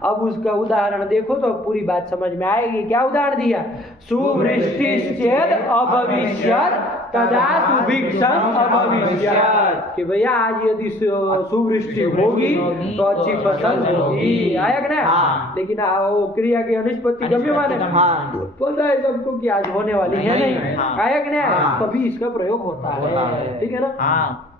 अब उसका उदाहरण देखो तो पूरी बात समझ में आएगी। क्या उदाहरण दिया? सुवृष्टिश्चेद अभविष्यत् तदा सुभिक्षम अभविष्यत्, कि भैया आज यदि सुवृष्टि होगी तो अच्छी फसल होगी। आया कि नहीं? लेकिन वो क्रिया की अनिष्पत्ति गम्यमान है, पता है सबको कि आज होने वाली है नहीं। आया कि नहीं? तभी इसका प्रयोग होता है, ठीक है ना?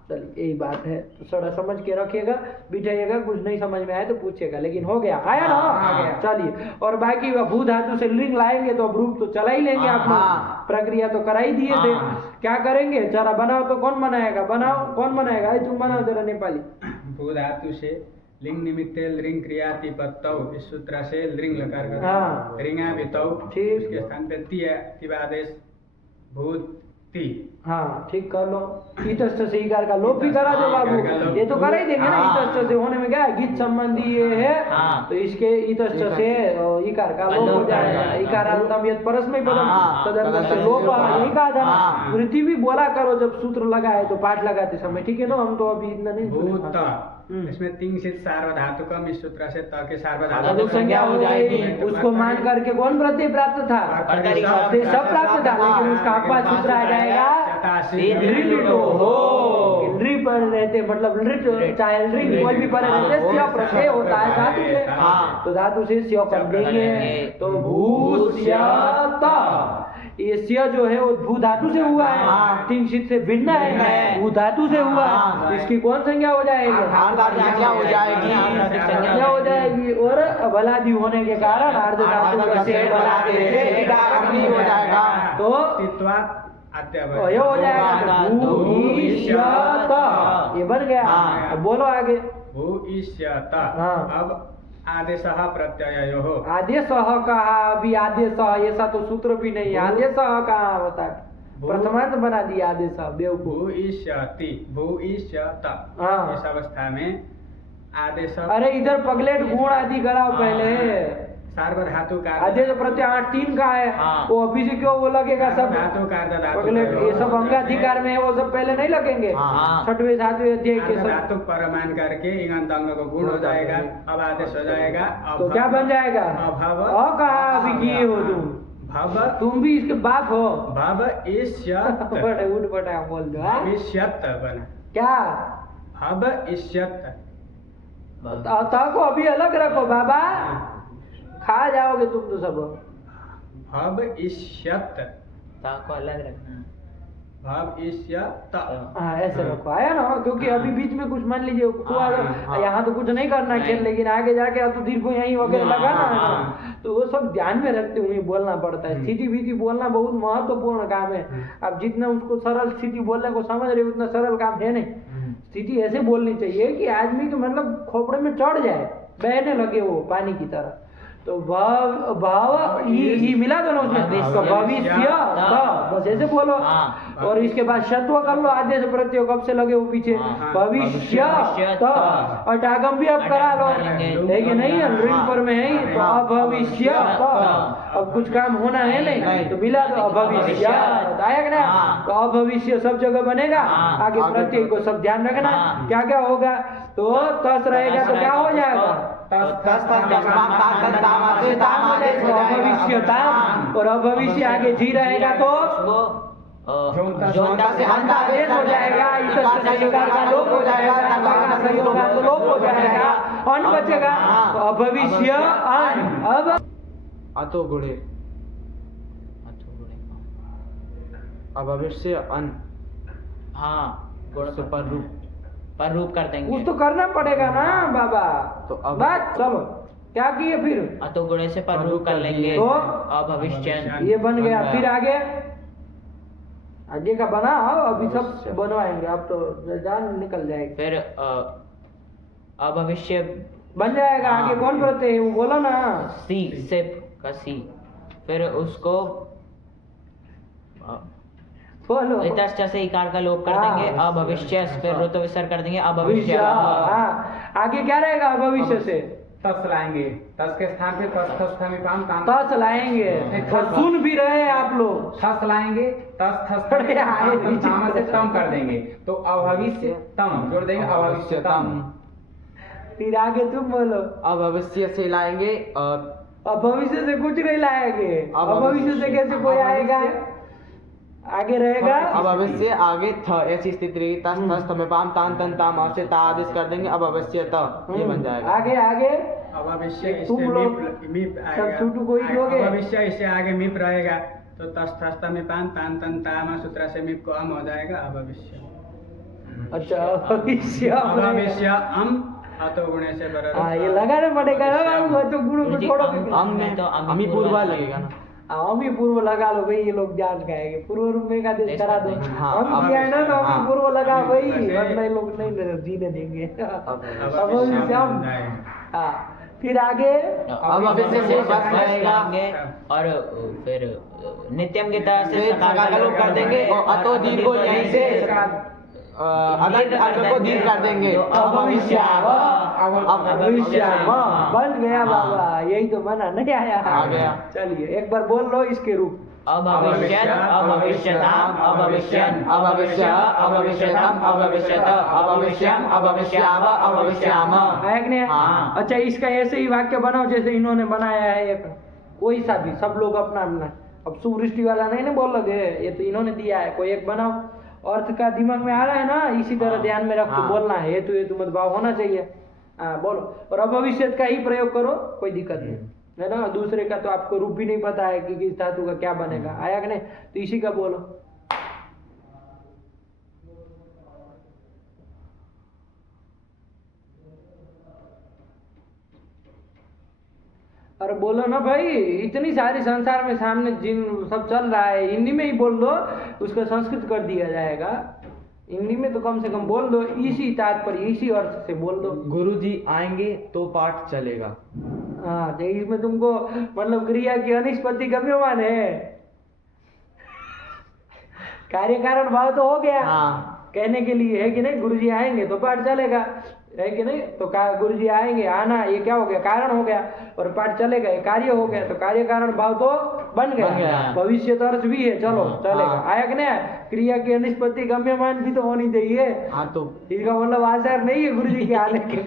चलिए यही बात है, तो थोड़ा समझ के रखिएगा, बिठाइएगा, कुछ नहीं समझ में आए तो पूछेगा। लेकिन हो गया, आया ना? चलिए, और बाकी भू धातु से लिंग लाएंगे तो अब रूप तो चला ही लेंगे आप लोग, प्रक्रिया तो करा ही दिए थे। क्या करेंगे? जरा बनाओ तो कौन बनाएगा? बनाओ, कौन बनाएगा? तुम बनाओ जरा नेपाली। भू धातु से लिंग निमित्ते लिंग क्रियाति पत्तौ, इस सूत्र से लिंग लकार का रिंगा बितौ, इसके स्थान पे ति है, तिवादेश भूत ती। हाँ ठीक कर लो। इतस्त से इकार का लोप भी करा दो बाबू, ये तो कर ही देंगे ना। इतस्त से होने में क्या है? गीत संबंधी ये है, तो इसके इतस्त से इकार का लोप हो जाएगा। इकार अंतम यद परस्मै पदम तदंत से लोप, यही कहा था ना। वृत्ति भी बोला करो जब सूत्र लगाए तो पाठ लगाते समय, ठीक है ना? हम तो अभी इतना नहीं। भूत, इसमें तिंग से सार्वधातुकम, इस सूत्र से त के सार्वधातुक संज्ञा हो जाएगी। उसको मान करके कौन प्रत्यय प्राप्त था? सब प्राप्त था, लेकिन उसका अपवाद सूत्र आ जाएगा हो, री पर रहते मतलब लिट चाहे री कोई भी पर रहते स्या प्रत्यय होता है धातु से। तो धातु से स्या कर देंगे तो भूष्यत। ये स्या जो है वो भू धातु से हुआ है, तीन शीत से भिन्न है, भू धातु से हुआ है। इसकी कौन संज्ञा हो जाएगी? संज्ञा हो जाएगी। संज्ञा हो जाएगी और बलादी होने के कारण अर्ध धातु से बलादी हो जाएगा तो ये हो जाएगा भूष्यत। ये बन गया। अब बोलो आगे। भूष्यत। हाँ। अब आदेशः प्रत्यययोः। आदेशः कहा अभी आदेश ऐसा तो सूत्र भी नहीं है। आदेशः कहा बता प्रथमांत बना दिया आदेश बेवकूफ। भूष्यति भूष्यत हाँ। इस अवस्था में आदेश। अरे इधर पगलेट गुण आदि कराओ पहले। सार्वधातु का आदेश प्रत्यय 8-3 का है वो अभी से क्यों वो लगेगा सब धातु का पगलेट ये सब अंगाधिकार में है वो सब पहले नहीं लगेंगे। छठवें सातवें अध्याय के सब धातु पर मान करके इंगंत अंग को गुण हो जाएगा। अब आदेश हो जाएगा। तो क्या बन जाएगा? अभव। कहा अभी किए हो तुम भव। तुम भी इसके बाप हो। भव इष्यत। बड़े उठ बटा बोल दो। भविष्यत बना क्या भव इष्यत। को अभी अलग रखो बाबा खा जाओगे तुम तो सब। भव इष्यत को अलग रखना। भव इष्यत। हाँ ऐसे रखो आया ना क्योंकि अभी बीच में कुछ मान लीजिए यहाँ तो कुछ नहीं करना खेल लेकिन आगे जाके अब तो दीर्घ यहीं वगैरह लगाना है तो वो सब ध्यान में रखते हुए बोलना पड़ता है। स्थिति विधि बोलना बहुत महत्वपूर्ण काम है। अब जितना उसको सरल स्थिति बोलने को समझ रहे उतना सरल काम है नहीं। स्थिति ऐसे बोलनी चाहिए कि आदमी के मतलब खोपड़े में चढ़ जाए बहने लगे वो पानी की तरह। तो भाव ये मिला दो ना उसमें तो भविष्य बस ऐसे बोलो। और इसके बाद शत्व कर लो आदेश प्रत्यय कब से लगे वो पीछे भविष्य और डागम भी अब करा लो है कि नहीं है रिंग पर में है तो अभविष्य। अब कुछ काम होना है नहीं तो मिला दो अभविष्य आया कि ना। तो अभविष्य सब जगह बनेगा। आगे प्रत्यय को सब ध्यान रखना क्या क्या होगा तो तस रहेगा तो क्या हो जाएगा अभविष्यताम और अभविष्य आगे जी रहेगा तो जोंता से अंत आदेश हो जाएगा। का लोप हो जाएगा तो लोप हो जाएगा अन बचेगा तो अभविष्य अन। अब अतो गुणे अभविष्य अन। हाँ गुण से पर रूप कर देंगे। कुछ तो करना पड़ेगा ना बाबा। तो अब बात चलो क्या किए फिर अतो गुणे से पर रूप कर लेंगे तो अभविष्य ये बन गया। फिर आगे आगे का बना अभी सब बनवाएंगे अब तो जान निकल जाएगी। फिर अभविष्य बन जाएगा। आगे कौन प्रत्यय है वो बोलो ना। सी से का सी फिर उसको बोलो इतश्च से इकार का लोप कर देंगे अभविष्य फिर ऋतु विसर्ग कर देंगे अभविष्य। आगे क्या रहेगा अभविष्य से तस लाएंगे। तस के स्थान पे तस लाएंगे। सुन भी रहे आप लोग थस लाएंगे तस थस से तम कर देंगे तो अभविष्य तम जोड़ देंगे अभविष्य तम। फिर आगे तुम बोलो अभविष्य से लाएंगे अभविष्य से कुछ नहीं लाएंगे। अभविष्य से कैसे कोई आएगा आगे रहेगा अभविष्य आगे थ ऐसी स्थिति रहेगी तस थस तमे पाम तान तन ताम से ता आदेश कर देंगे अभविष्य त ये बन जाएगा। आगे आगे अभविष्य तुम लोग सब छूटू कोई दोगे। अभविष्य इससे आगे मिप रहेगा तो तस थस तमे पाम तान तन ताम सूत्र से मिप को अम हो जाएगा अभविष्य। अच्छा अभविष्य अम अतो गुणे से बराबर। ये लगाना पड़ेगा ना वो तो गुणों को छोड़ो। हम में तो अमी पूर्वा लगेगा ना। अमी पूर्व लगा लो भाई ये लोग जान खाएंगे। पूर्व रूप में का देश करा दो हम किया है ना तो अमी पूर्व लगा भाई वरना लोग नहीं जीने देंगे। फिर आगे अभविष्य से बस रहेगा और फिर नित्यम की तरह से सकार का लोप कर देंगे अतो दीर्घ को यहीं से अदंत को दीर्घ कर देंगे अभविष्य बन गया बाबा। यही तो बना नहीं आया आ गया। चलिए एक बार बोल लो इसके रूप अभविष्यत अभविष्यताम अभविष्यन् अभविष्य अभविष्यतम अभविष्यत अभविष्यम् अभविष्याव अभविष्याम। अच्छा इसका ऐसे ही वाक्य बनाओ जैसे इन्होंने बनाया है एक कोई सा भी सब लोग अपना अपना। अब सुवृष्टि वाला नहीं ना बोल लगे ये तो इन्होंने दिया है कोई एक बनाओ अर्थ का दिमाग में आ रहा है ना, इसी तरह ध्यान में रख के बोलना है, हेतु मत भाव होना चाहिए। हाँ बोलो, और अभविष्यत का ही प्रयोग करो, कोई दिक्कत नहीं है ना। दूसरे का तो आपको रूप भी नहीं पता है कि किस धातु का क्या बनेगा, आया कि नहीं, तो इसी का बोलो। अरे बोलो ना भाई, इतनी सारी संसार में सामने जिन सब चल रहा है, हिंदी में ही बोल दो, उसका संस्कृत कर दिया जाएगा। हिंदी में तो कम से कम बोल दो, इसी तात्पर्य इसी अर्थ से बोल दो। गुरुजी आएंगे तो पाठ चलेगा। हाँ, तो इसमें तुमको मतलब क्रिया की अनिष्पत्ति गम्यमान है, कार्य कारण भाव तो हो गया। कहने के लिए है कि नहीं, गुरुजी आएंगे तो पाठ चलेगा, है कि नहीं। तो गुरुजी आएंगे, आना ये क्या हो गया, कारण हो गया, और पाठ चलेगा ये कार्य हो गया, तो कार्य कारण भाव तो बन गया। भविष्य तो अर्थ भी है, चलो चलेगा, आया कि नहीं। क्रिया की अनिष्पत्ति गम्यमान भी तो होनी चाहिए। हाँ, तो इसका मतलब आचार नहीं है गुरुजी के आने के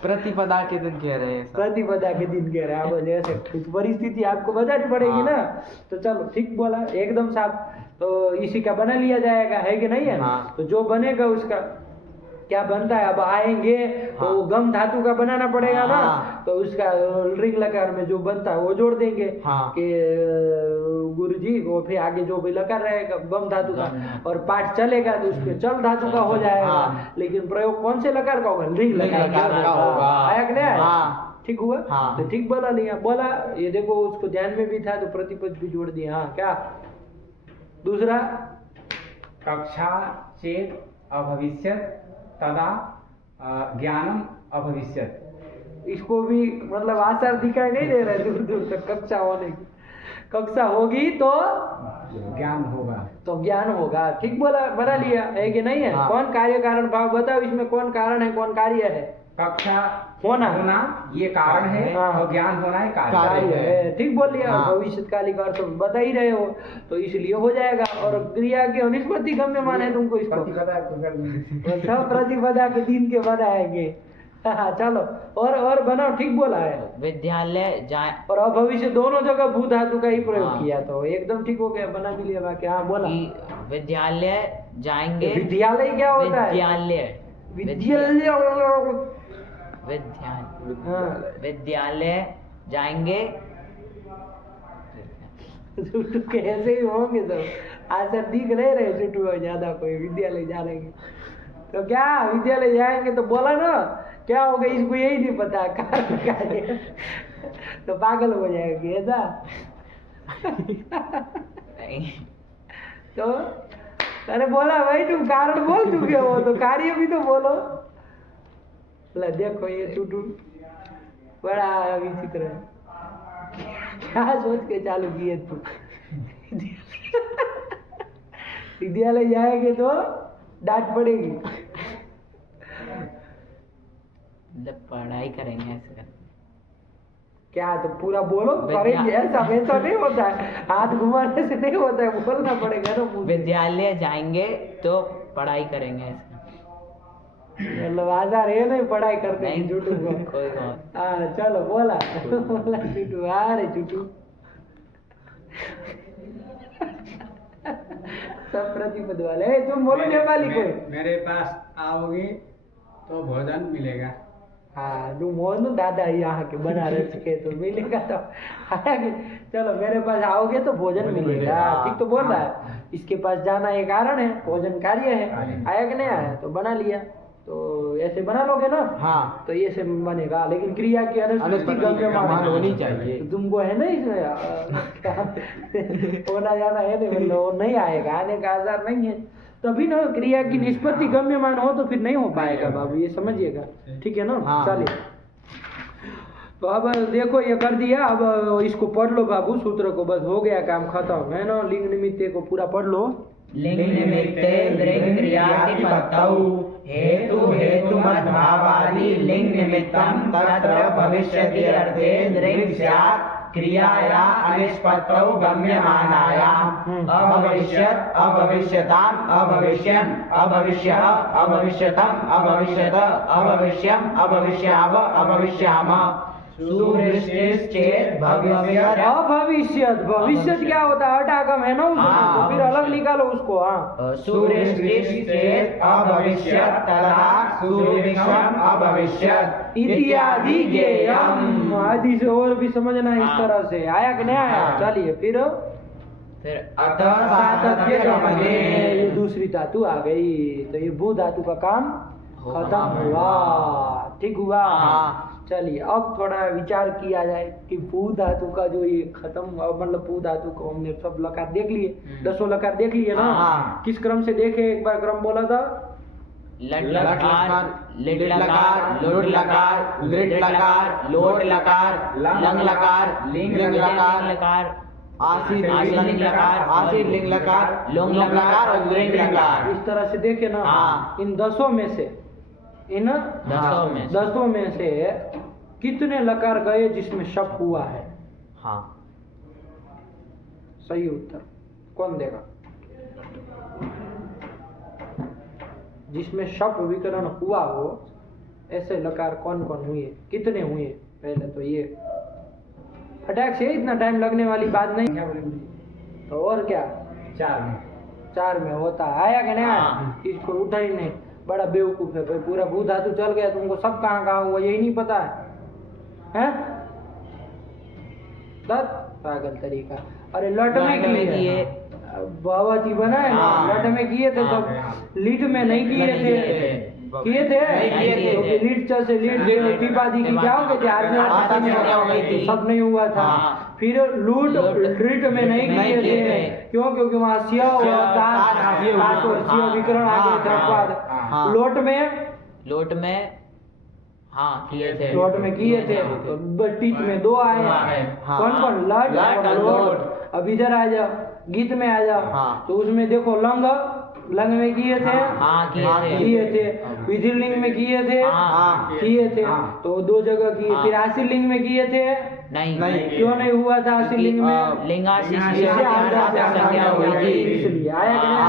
प्रतिपदा के दिन कह रहे हैं, प्रतिपदा के दिन कह रहे हैं। अब जैसे कुछ परिस्थिति आपको बतानी पड़ेगी ना, तो चलो ठीक बोला, एकदम साफ। तो इसी का बना लिया जाएगा, है कि नहीं है। तो जो बनेगा उसका क्या बनता है, अब आएंगे तो गम धातु का बनाना पड़ेगा ना, तो उसका रिंग लकार में जो बनता है वो जोड़ देंगे कि गुरुजी, वो फिर आगे जो भी लकार रहेगा गम धातु का, और पाठ चलेगा तो उसके चल धातु का हो जाएगा। लेकिन प्रयोग कौन से लकार का होगा, रिंग लकार का होगा, आया कि नहीं। ठीक हुआ, तो ठीक बोला लिया, बोला ये देखो, उसको ध्यान में भी था तो प्रतिपद भी जोड़ दिया। हाँ, क्या दूसरा, कक्षा चेत अभविष्यत तदा ज्ञानम अभविष्यत। इसको भी मतलब आचार दिखाई नहीं दे रहा है दूर दूर तक। कक्षा होने की, कक्षा होगी तो ज्ञान होगा, तो ज्ञान होगा, ठीक बोला, बना लिया, है कि नहीं है। कौन कार्य कारण भाव बताओ, इसमें कौन कारण है कौन कार्य है। कक्षा होना ये कारण है, और ज्ञान होना है कार्य है, ठीक बोल लिया। भविष्यकाली का अर्थ बता ही रहे हो, तो इसलिए हो जाएगा। और क्रिया के अनिष्पत्ति गम्यमान है, तुमको इसको सब प्रतिपदा के दिन के बनाएंगे। चलो, और बनाओ, ठीक बोला है। विद्यालय जाए, और अभविष्य दोनों जगह भू धातु का ही प्रयोग किया, तो एकदम ठीक हो गया, बना भी लिया बाकी। हाँ बोला, विद्यालय जाएंगे। विद्यालय क्या होता है, विद्यालय जाएंगे। छुट्टू के ऐसे ही होंगे सब, आज सर दिख नहीं रहे छुट्टू ज्यादा कोई विद्यालय जा रहे हैं। तो क्या विद्यालय जाएंगे तो बोला ना, क्या होगा इसको यही नहीं पता कारण क्या है, तो पागल हो जाएगी ऐसा। तो अरे बोला भाई, तुम कारण बोल चुके हो तो कार्य भी तो बोलो। देखो ये छुट्टू बड़ा विचित्र है, क्या सोच के चालू किए तू। विद्यालय जाएंगे तो डांट पड़ेगी, पढ़ाई करेंगे ऐसे। क्या तो पूरा बोलो, करेंगे ऐसा वैसा नहीं होता है, हाथ घुमाने से नहीं होता है, बोलना पड़ेगा ना। विद्यालय जाएंगे तो पढ़ाई करेंगे ऐसे, मतलब आजार है नहीं पढ़ाई करने की छुट्टू को। चलो बोला छुट्टू, अरे छुट्टू सब प्रतिपद वाले। तुम बोलो नेपाली कोई, मेरे पास आओगे तो भोजन मिलेगा। हाँ, तुम हो ना दादा यहाँ के बनारस के, तो मिलेगा तो आया कि चलो मेरे पास आओगे तो भोजन मिलेगा, ठीक तो बोल रहा है। इसके पास जाना एक कारण है, भोजन कार्य है, आया कि नहीं आया, तो बना लिया। तो ऐसे बना लोगे ना, हाँ, तो ये से बनेगा। लेकिन क्रिया की अनुष्पत्ति गम्यमान होनी चाहिए। तो तुमको है ना इसमें होना जाना है नहीं, मतलब नहीं आएगा, आने का आधार नहीं है। तभी ना क्रिया की निष्पत्ति गम्यमान हो तो फिर नहीं हो पाएगा बाबू, ये समझिएगा, ठीक है ना। चलिए, तो अब देखो ये कर दिया, अब इसको पढ़ लो बाबू, सूत्र को, बस हो गया काम खत्म, है ना। लिंग निमित्ते को पूरा पढ़ लो। लिंग निमित्ते लिंग क्रियातिपत्तौ हेतु हेतुमद्भावादि लिंग निमित्तं तत्र भविष्यति अर्थे लिंग स्यात् क्रियाया अनिष्पत्तौ गम्यमानायाम् अभविष्यत् अभविष्यताम् अभविष्यन् अभविष्यः अभविष्यतम् अभविष्यत अभविष्यम् अभविष्याव अभविष्यामः। सुवृष्टिश्चेत् भविष्यत्। अभविष्यत, भविष्यत क्या होता है? अटागम है ना उसमें, हाँ, तो फिर अलग निकालो उसको। हाँ, सुवृष्टिश्चेत् अभविष्यत् तथा सुभिक्षम् अभविष्यत् इत्यादि ज्ञेयम्। आदि से और भी समझना है इस तरह से। आया कि नहीं आया? हाँ। चलिए फिर अतः सातत्य गमने। ये दूसरी धातु आ गई, तो ये भू धातु का काम खत्म हुआ। ठीक हुआ? हाँ। चलिए अब थोड़ा विचार किया जाए कि भू धातु का जो ये खत्म हुआ, मतलब भू धातु को हमने सब लकार देख लिए, 10 लकार देख लिए ना। हाँ। किस क्रम से देखे? एक बार क्रम बोला था। लट लकार, लिट लकार, लुट लकार, लिट लकार, लोट लकार, लंग लकार, लिंग लकार, आसीर लिंग लकार, आसीर लिंग लकार, लोंग लकार और लिंग लकार। इस तरह से देखे ना। हाँ। इन 10 में से, इन 10 में से कितने लकार गए जिसमें शप हुआ है? हाँ। सही उत्तर कौन देगा? जिसमें शप विकरण हुआ हो ऐसे लकार कौन कौन हुए, कितने हुए? पहले तो ये फटाक से, इतना टाइम लगने वाली बात नहीं है। तो और क्या? 4 में होता है। आया कि नहीं आया? हाँ। इसको उठा ही नहीं, बड़ा बेवकूफ है भाई। पूरा भू धातु चल गया, तुमको सब कहाँ कहाँ हुआ यही नहीं पता है? पागल तरीका। अरे लट में किए, भगवती बना है ना, लट में किए थे सब, लिट में नहीं किए थे। किए थे तो लीड से लीड टीपादी की क्या हो गई थी? सब नहीं हुआ था। फिर लूट लीड में नहीं किए थे, क्यों? क्योंकि वहाँ सिया और ताश और सिया विकरण आ गए थे। बाद लोट में हाँ किए थे, लोट में किए थे, तो टीच में 2 आए। कौन कौन? लट और लोट। अब इधर आ जाओ, गीत में आ जाओ, तो उसमें देखो लंग में किए थे। किए थे। विधिलिंग में किए थे। किए थे, तो 2 जगह किए। फिर आशीलिंग में किए थे। नहीं। क्यों नहीं हुआ था आशीलिंग में? लिंगाशीष इसलिए आया कि नहीं?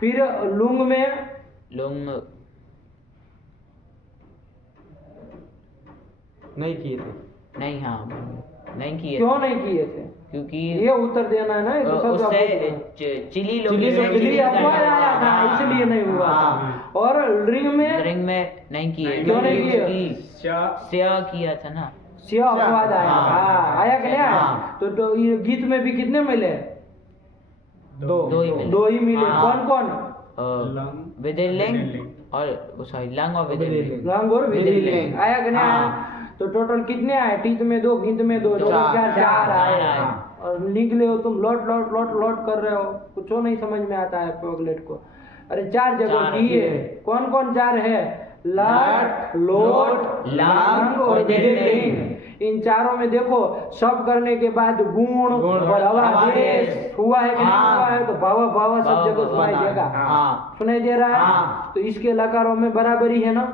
फिर लुंग में, नहीं किए थे। नहीं, हाँ नहीं किए। क्यों नहीं किए थे? क्योंकि ये उत्तर देना है ना, तो सब उससे चिली अफवाह आया था, इसलिए नहीं हुआ था। और रिंग में नहीं किए। क्यों नहीं किए? स्या किया था ना, स्या अपवाद आया। हाँ, आया कि नहीं आया? तो ये गीत में भी कितने मिले? 2 ही मिले। कौन कौन? विधिलिंग और सॉरी लंग और विधिलिंग। लंग और विधिलिंग। आया कि नहीं आया? तो टोटल कितने आए? टीत में 2, गीत में 2, 4 आए। और लिख ले हो तुम, लोट कर रहे हो, कुछ नहीं समझ में आता है प्रोगलेट को। अरे 4 जगह किए। कौन कौन 4 है? लट, लोट, लंग और विधिलिंग। इन चारों में देखो, सब करने के बाद गुण और अवादेश हुआ है कि नहीं हुआ है? तो भाव सब जगह सुनाई देगा। सुनाई दे रहा है? तो इसके लकारों में बराबरी है ना?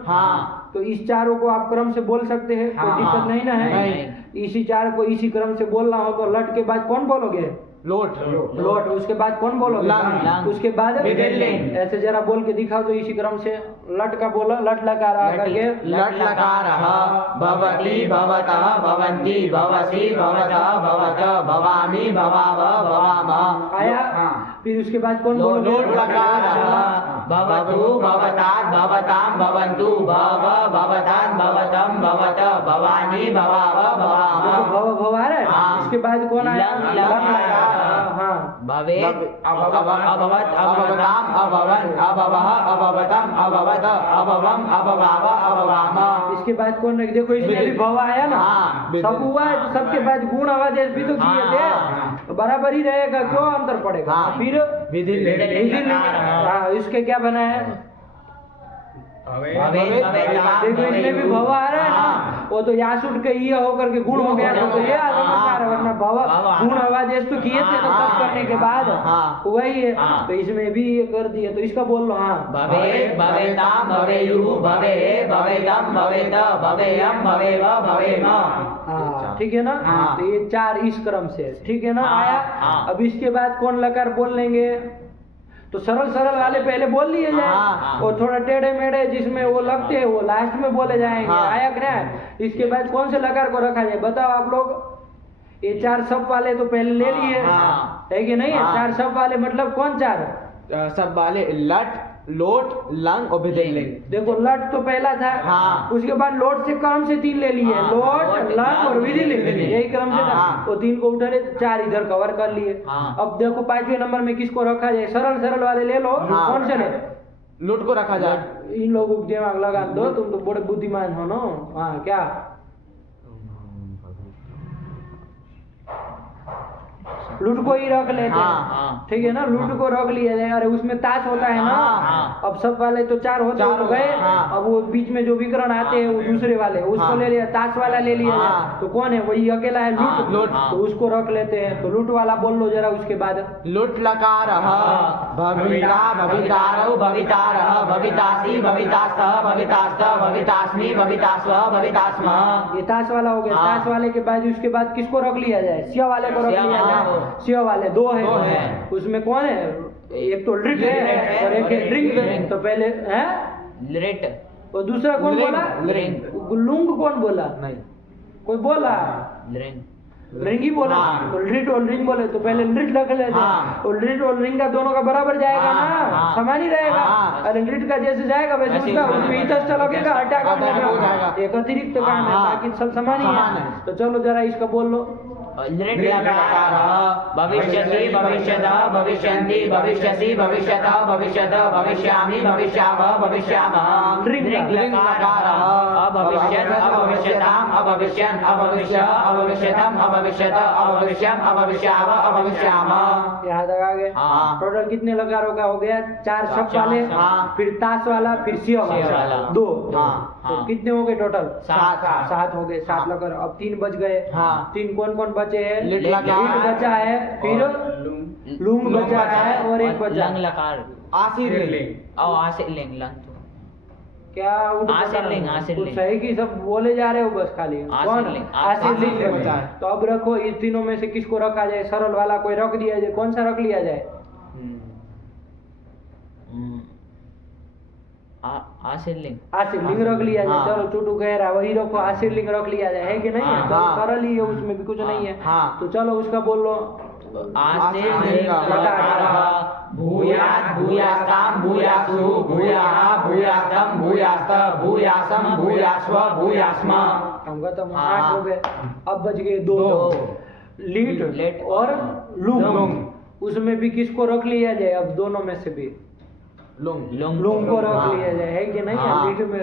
तो इस चारों को आप क्रम से बोल सकते हैं, कोई दिक्कत नहीं ना है? इसी 4 को इसी क्रम से बोलना हो तो लट के बाद कौन बोलोगे? लोट। उसके बाद कौन बोलोगे? लंग। उसके बाद विधिलिंग। ऐसे जरा बोल के दिखाओ तो इसी क्रम से। लट का बोलो, लट लकार करके। लट लकारः भवति, भवतः, भवन्ति, भवसि, भवतः, भवतः, भवामि, भवाव, भवामः। आया? फिर उसके बाद कौन बोलोगे? लोट लकारः भवतु, भवतात्, भवतां, भवन्तु, भव, भवतात्, भवतं, भवतः, भवानि, भवाव, भवामः। भव आ रहा है? इसके बाद कौन आया? भवेत्, अभवत्, अभवताम्, अभवन्, अभवः, अभवतम्, अभवत, अभवम्, अभवाव, अभवाम। इसके बाद कौन? देखो इसमें भी भव आया ना। सब हुआ है, तो सबके बाद गुण आवादेश भी तो किए थे, तो बराबर ही रहेगा, क्यों अंतर पड़ेगा? फिर विधिलिंग। इसके क्या बना है? देखो इसमें भी भव आ रहा है ना, वो तो यासुट के ये होकर के गुण हो गया, तो ये वरना भव गुण आवादेश तो किए थे ना सब करने के बाद, वही है। तो इसमें भी ये कर दिए, तो इसका बोल लो। भवेत्, भवेताम्, भवेयुः, भवेः, भवेदम्, भवेत, भवेयम्, भवेव, भवेम। ठीक है ना? तो ये 4 इस क्रम से, ठीक है ना? आया? अब इसके बाद कौन लकार बोल लेंगे? तो सरल सरल वाले पहले बोल लिए हाँ, जाए और थोड़ा टेढ़े मेढ़े जिसमें वो लगते हैं वो लास्ट में बोले जाएंगे। हाँ। आया कि नहीं? इसके बाद कौन से लकार को रखा जाए बताओ आप लोग। ये 4 सब वाले तो पहले ले लिए हाँ। है कि नहीं? हाँ। 4 सब वाले मतलब कौन 4? सब वाले लट लोट लंग और भिदिलिंग। देखो लट तो पहला था। हाँ। उसके बाद लोट से क्रम से 3 ले लिए। हाँ। लोट लंग और विधिलिंग यही क्रम से था। हाँ। तो 3 को उठा ले 4 इधर कवर कर लिए। हाँ। अब देखो 5वें नंबर में किसको रखा जाए? सरल सरल वाले ले लो। हाँ। कौन से ले? लोट को रखा जाए। इन लोगों को दिमाग लगा दो, तुम तो बड़े बुद्धिमान हो ना। हाँ क्या? लूट को ही रख लेते हैं। हाँ। ठीक है ना? लूट को रख लिया जाए। अरे उसमें ताश होता है ना। हाँ। अब सब वाले तो 4 होते चार तो गए। हाँ। अब वो बीच में जो विकर्ण आते हैं वो दूसरे वाले उसको हाँ। ले लिया। ताश वाला ले लिया हाँ। जाए। तो कौन है? वही अकेला है हाँ, लूट। हाँ। तो उसको रख लेते हैं। तो लूट वाला बोल लो जरा उसके बाद। लुट लकार भविता भवितारौ भवितारः भवितासी भवितास्त भवितास्त भवितास्मि भवितास्व भवितास्म। ये ताश वाला हो गया। हाँ। ताश वाले के बाद उसके बाद किसको रख लिया जाए? सिया वाले को रख सिया लिया वाला जाए। हो। सिया वाले 2 है। दो है। उसमें कौन है? एक तो ड्रिंक ड्रिंक है है और एक और है एक ड्रिंक। ड्रिंक। तो पहले है लिट और दूसरा कौन लिंग, बोला? लिंग। लुंग कौन बोला? नहीं कोई बोला? लिंग रिंग ही बोला। हाँ। तो लिट और रिंग बोले तो पहले लिट रख लेते हाँ। हैं। और लिट और रिंग का दोनों का बराबर जाएगा हाँ, ना। हाँ। समान ही रहेगा। हाँ। अरे लिट का जैसे जाएगा वैसे वैसे ही उसका समान उसमें रहेगा। इतस्ता लगेगा हटा कर हटा कर हो देगा। जाएगा। एक अतिरिक्त काम है। हाँ। बाकी सब समान ही समान है। है। तो चलो जरा इसका बोल लो। लिट लकारः भविष्यति भविष्यतः भविष्यन्ति भविष्यसि भविष्यतः भविष्यत भविष्यामि भविष्यामः भविष्यामः। लिंग लकारः अभविष्यत् अभविष्यताम् अभविष्यन् अभविष्य अभविष्यतम् अभविष्यत अभविष्यम् अभविष्याव अभविष्यामः। यहाँ तक आ गए। हाँ। टोटल कितने लकारों का हो गया? 4 सब चार वाले। हाँ। फिर ताश वाला फिर सिया सिया वाला वाला। 2। हाँ। तो हाँ। कितने हो गए टोटल? 7 7 हो गए। 7 लकार। अब 3 बच गए। हाँ। 3 कौन कौन बचे हैं? लिट लकार। लिट बचा है। फिर लुंग लुंग बचा है और एक बचा लंग लकार आशीर्लिंग। लिंग और आसिर लिंग लंग तो क्या? उनको आशीर्लिंग, पता नहीं। आशीर्लिंग। कुछ सही की सब बोले जा रहे हो बस खाली। कौन? आशीर्लिंग, आशीर्लिंग आशीर्लिंग बचा बचा है। है। तो अब रखो इस तीनों में से किसको रखा जाए? सरल वाला कोई रख दिया जाए। कौन सा रख लिया जाए? आशीर्लिंग आशीर्लिंग रख लिया जाए। हाँ। चलो चुटू कह रहा वही रखो। आशीर्लिंग रख लिया जाए। है कि नहीं है? हाँ, चलो हाँ। सरल ही है उसमें भी कुछ नहीं है। हाँ। तो चलो उसका बोल लो। आशीर्लिंग लकारः भूयात् भूयास्तां भूयासु भूयाः भूयास्तं भूयास्त भूयासं भूयास्व भूयास्म। हम खत्म। हाँ। 8 हो गए। अब बच गए 2। लीट लिट और लुंग। लुंग। उसमें भी किसको रख लिया जाए? अब दोनों में से भी लुंग। लुंग को रख हाँ। लिया जाए। है कि नहीं? हाँ। लीट में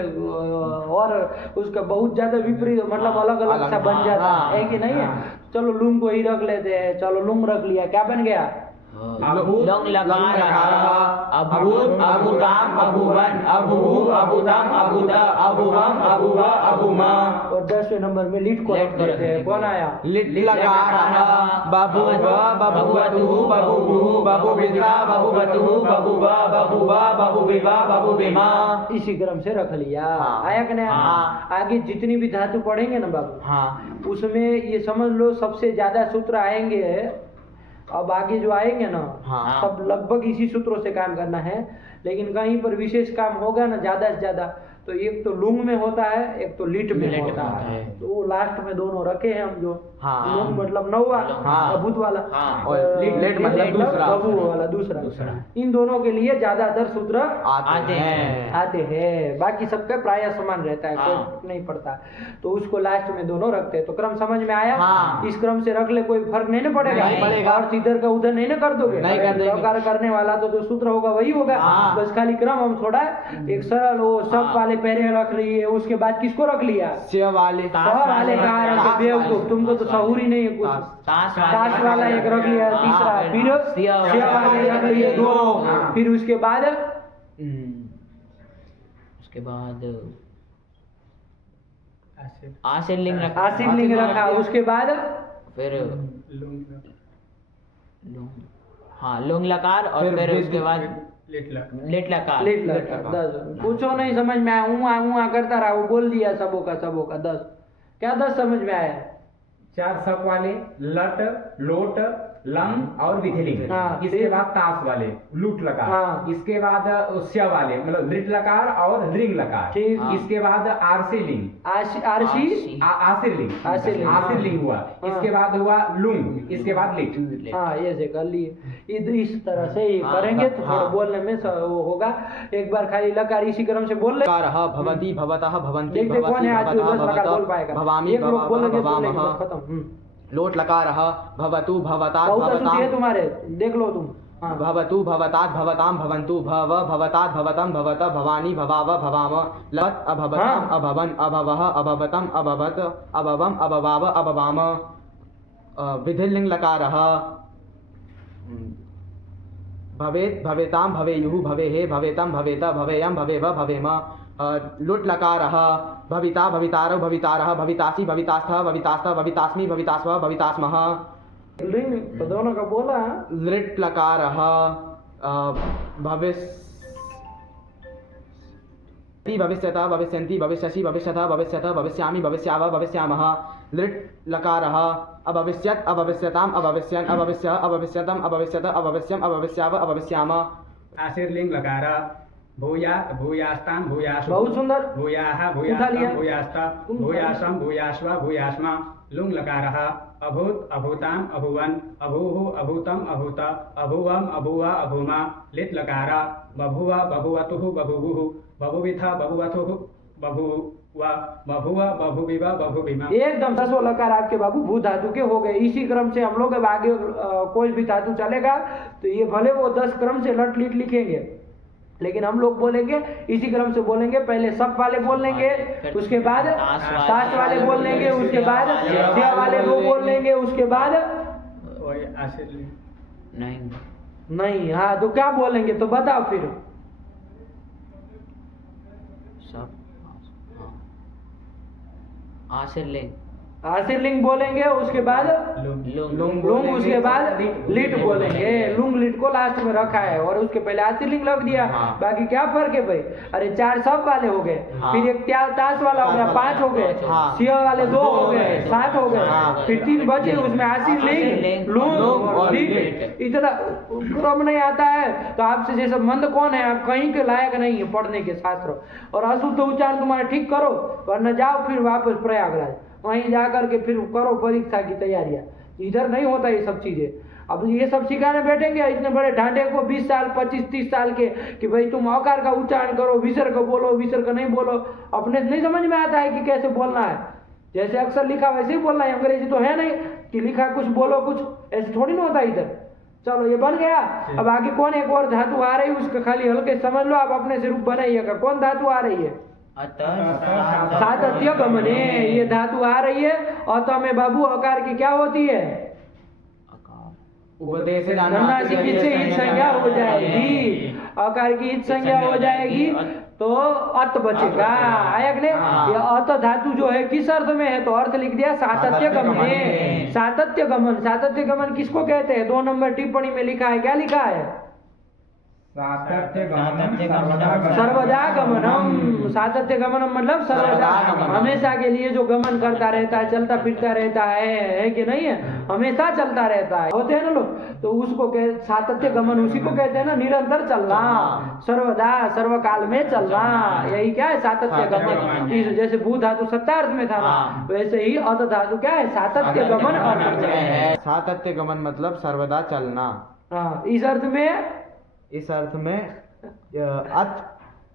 और उसका बहुत ज्यादा विपरीत मतलब अलग अलग सा बन जाता हाँ। है कि नहीं है? चलो लुंग को ही रख लेते हैं। चलो लुंग रख लिया। क्या बन गया? लंग लकारः अभूत अभूताम अभूवन अभूः अभूतम अभूत अभूवम अभूव अभूम। और 10वें नंबर में लीट को रख देते हैं। कौन आया? लिट लकारः बभूव बभूवतु बभूवुः बभूविद्वा बभूवतु बभूव बभूव बभूविव बभूविम। इसी क्रम से रख लिया। हाँ। आया कि नहीं? हाँ। आगे जितनी भी धातु पढ़ेंगे ना बाबू हाँ। उसमें ये समझ लो सबसे ज्यादा सूत्र आएंगे। अब आगे जो आएंगे ना हाँ। सब लगभग इसी सूत्रों से काम करना है। लेकिन कहीं पर विशेष काम होगा ना ज्यादा से ज्यादा तो एक तो लुंग में होता है एक तो लिट में लिट होता में होता है। है। तो वो लास्ट में दोनों रखे हैं हम जो। हाँ। लुंग मतलब नौवा हाँ। अभूत वाला। हाँ। और लिट मतलब दूसरा। बभू वाला दूसरा। इन दोनों के लिए ज्यादातर सूत्र आते हैं। आते हैं। बाकी सबका प्राय समान रहता है। हाँ। कोई नहीं पड़ता। तो उसको लास्ट में दोनों रखते हैं। तो क्रम समझ में आया? हाँ। इस क्रम से रख ले कोई फर्क नहीं ना पड़ेगा। नहीं पड़ेगा। और इधर का उधर नहीं ना कर दोगे। नहीं कर देंगे। लकार करने वाला तो जो सूत्र होगा वही होगा। हाँ। बस खाली क्रम हम थोड़ा एक सरल वो सब वाले पहले रख लिए। उसके बाद किसको रख लिया? से वाले सह वाले कहा बेवकूफ तुमको तो सहूर ही नहीं है कुछ। ताश वाला एक रख लिया। तीसरा फिर सिया वाले रख लिए 2। फिर उसके बाद उसके बाद आशीर आशीर्लिंग रखा आशीर्लिंग रखा। उसके बाद फिर लुंग लुंग हाँ लुंग लकार और फिर उसके बाद लिट लग लिट लकार लिट लगा 10। पूछो नहीं समझ में आया? ऊँ करता रहा वो बोल दिया सबों का 10। क्या 10 समझ में आया? 4 सब वाले लट लोट, लंग और विधिलिंग। हाँ, इसके बाद ताश वाले लूट लकार। हाँ। इसके बाद स्य वाले मतलब दृढ़ लकार और दृंग लकार। ठीक। इसके बाद आरसी लिंग, आशीर आसिर लिंग, आसिर लिंग, आसिर हाँ। लिंग हुआ। हाँ। इसके बाद हुआ लुंग, इसके बाद लिट। हाँ ये से कर लिए। इस तरह से ही करेंगे तो थोड़ा बोलने में वो होगा। एक बार खाली लकार इसी क्रम से बोल ले। लकारः भवति भवतः भवन्ति देखते कौन है आज जो 10 लकार बोल भवतः पाएगा। भवामि एक लोग बोलेंगे सुन लेंगे, भवामः। बस खत्म। लोट लकारः भवतु भवतात् बहुत अशुद्धि है भवताम् तुम्हारे, देख लो तुम। हाँ। भवतु भवतात् भवतां भवन्तु भव भवतात् भवतं भवत भवानी भवाव भवाम लवत् अभवताम् हाँ। अभवन् अभवः अभवतम् अभवत् अभवम् अभवाव अभवाम। विधिलिंग लकारः भवेत् भवेतां भवेयुः भवेः भवेतं भवेत भवेयं भवेव भवेम। लुट् लकारः भविता भवितारौ भवितारः भवितासि भवितास्थः भवितास्तः भवितास्मि भवितास्व भवितास्मः। लिंग तो दोनों का बोला। लृट् लकारः भविष्यतः भविष्यन्ति भविष्यसि भविष्यतः भविष्यतः भविष्यामि भविष्याव भविष्यामः। लृट् लकारः अभविष्यत् अभविष्यताम् अभविष्यन् अभविष्यः अभविष्यतम् अभविष्यत अभविष्यम् अभविष्याव अभविष्याम। आशीर्लिंग लकार भूयात् भूयास्तान् भूयासु बहुत सुंदर। भूयाः उठा लिया। भूयास्तान् भूयास्त भूयासं भूयास्व भूयास्म। लुंग लकारः अभूत् अभूताम् अभुवन् अभूः अभूतम् अभूत अभुवम् अभुव अभूम। लिट् लकार बभुव बभुवतुः बभुवुः बभुविथ बभुवथुः बभुव बभुव बभुविव बभुविम। एकदम 10 लकार आपके बाबू भू धातु के हो गए। इसी क्रम से हम लोग अब आगे कोई भी धातु चलेगा तो ये भले वो 10 क्रम से लट लिट लिखेंगे, लेकिन हम लोग बोलेंगे इसी क्रम से बोलेंगे। पहले सब वाले बोल लेंगे, उसके बाद ताश वाले बोल लेंगे, उसके बाद सिया वाले 2 बोल लेंगे, उसके बाद वही आशीर्लिंग नहीं हाँ तो क्या बोलेंगे तो बताओ फिर। सब आशीर्लिंग आशीर्लिंग बोलेंगे, उसके बाद लुंग लुंग, उसके बाद लिट बोलेंगे। लुंग लिट को लास्ट में रखा है और उसके पहले आशीर्लिंग लग दिया। हाँ। बाकी क्या फर्क है भाई। अरे 4 सब वाले हो गए, हाँ। फिर एक ताश वाला हो गया, 5 हो गए, हाँ। सिया वाले 2 हो गए, 7 हो गए, हाँ। फिर 3 बचे, उसमें आशीर्लिंग लुंग और लिट। इतना क्रम नहीं आता है तो आपसे जैसे मंद कौन है, आप कहीं के लायक नहीं है पढ़ने के शास्त्र। और अशुद्ध उच्चारण तुम्हारा ठीक करो वरना जाओ फिर वापस प्रयागराज, वहीं जा करके फिर करो परीक्षा की तैयारियां। इधर नहीं होता ये सब चीजें। अब ये सब सिखाने बैठेंगे इतने बड़े ढांढे को 20 साल 25-30 साल के कि भाई तुम औकार का उच्चारण करो, विसर्ग बोलो, विसर्ग नहीं बोलो। अपने नहीं समझ में आता है कि कैसे बोलना है। जैसे अक्सर लिखा वैसे ही बोलना है। अंग्रेजी तो है नहीं कि लिखा कुछ बोलो कुछ, ऐसे थोड़ी ना होता इधर। चलो ये बन गया। अब आगे कौन एक और धातु आ रही है उसका खाली हल्के समझ लो, आप अपने से रूप बनाइएगा। कौन धातु आ रही है? सातत्य गमने ये धातु आ रही है। अतः में बाबू अकार की क्या होती है? उपदेश अनुनासिक से ईद संज्ञा हो जाएगी, अकार की ईद संज्ञा हो जाएगी तो अत बचेगा। आया कि नहीं? ये अत धातु जो है किस अर्थ में है तो अर्थ लिख दिया सातत्य गमने। सातत्य गमन, सातत्य गमन किसको कहते हैं? 2 नंबर टिप्पणी में लिखा है, क्या लिखा है? सर्वदा गमनम। सातत्य गमनम मतलब सर्वदा, हमेशा के लिए जो गमन करता रहता है, चलता फिरता रहता है कि नहीं है? हमेशा चलता रहता है, होते हैं ना लोग, तो उसको सातत्य गमन उसी को कहते हैं ना, निरंतर चलना, सर्वदा सर्वकाल में चलना। यही क्या है? सातत्य गमन। इस जैसे भू धातु सत्तार्थ में था ना, वैसे ही अत धातु क्या है? सातत्य गमन अर्थ में है। सातत्य गमन मतलब सर्वदा चलना। हाँ, इस अर्थ में, इस अर्थ में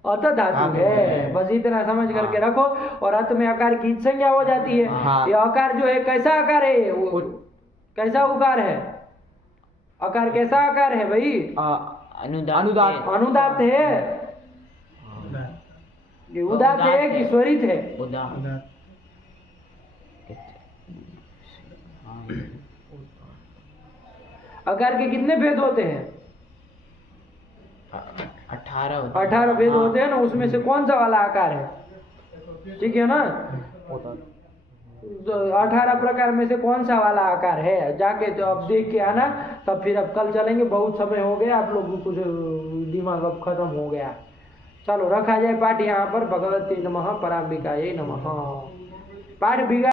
अत धातु है। बस इतना समझ करके रखो। और अत में आकार की संज्ञा हो जाती है। हाँ। ये आकार जो है कैसा आकार है? कैसा उकार है? आकार कैसा आकार है भाई? अनुदात। अनुदात है, ये उदात है कि स्वरित है? आकार के कितने भेद होते हैं? 18 भेद होते हैं ना, उसमें से कौन सा वाला आकार है? ठीक है ना? 18 प्रकार में से कौन सा वाला आकार है? जाके तो अब देख के आना, तब फिर अब कल चलेंगे। बहुत समय हो गया, आप लोग कुछ दिमाग अब खत्म हो गया। चलो रखा जाए पाठ यहाँ पर। भगवती नमः, पराम्बिकायै नमः। पाठ बिगा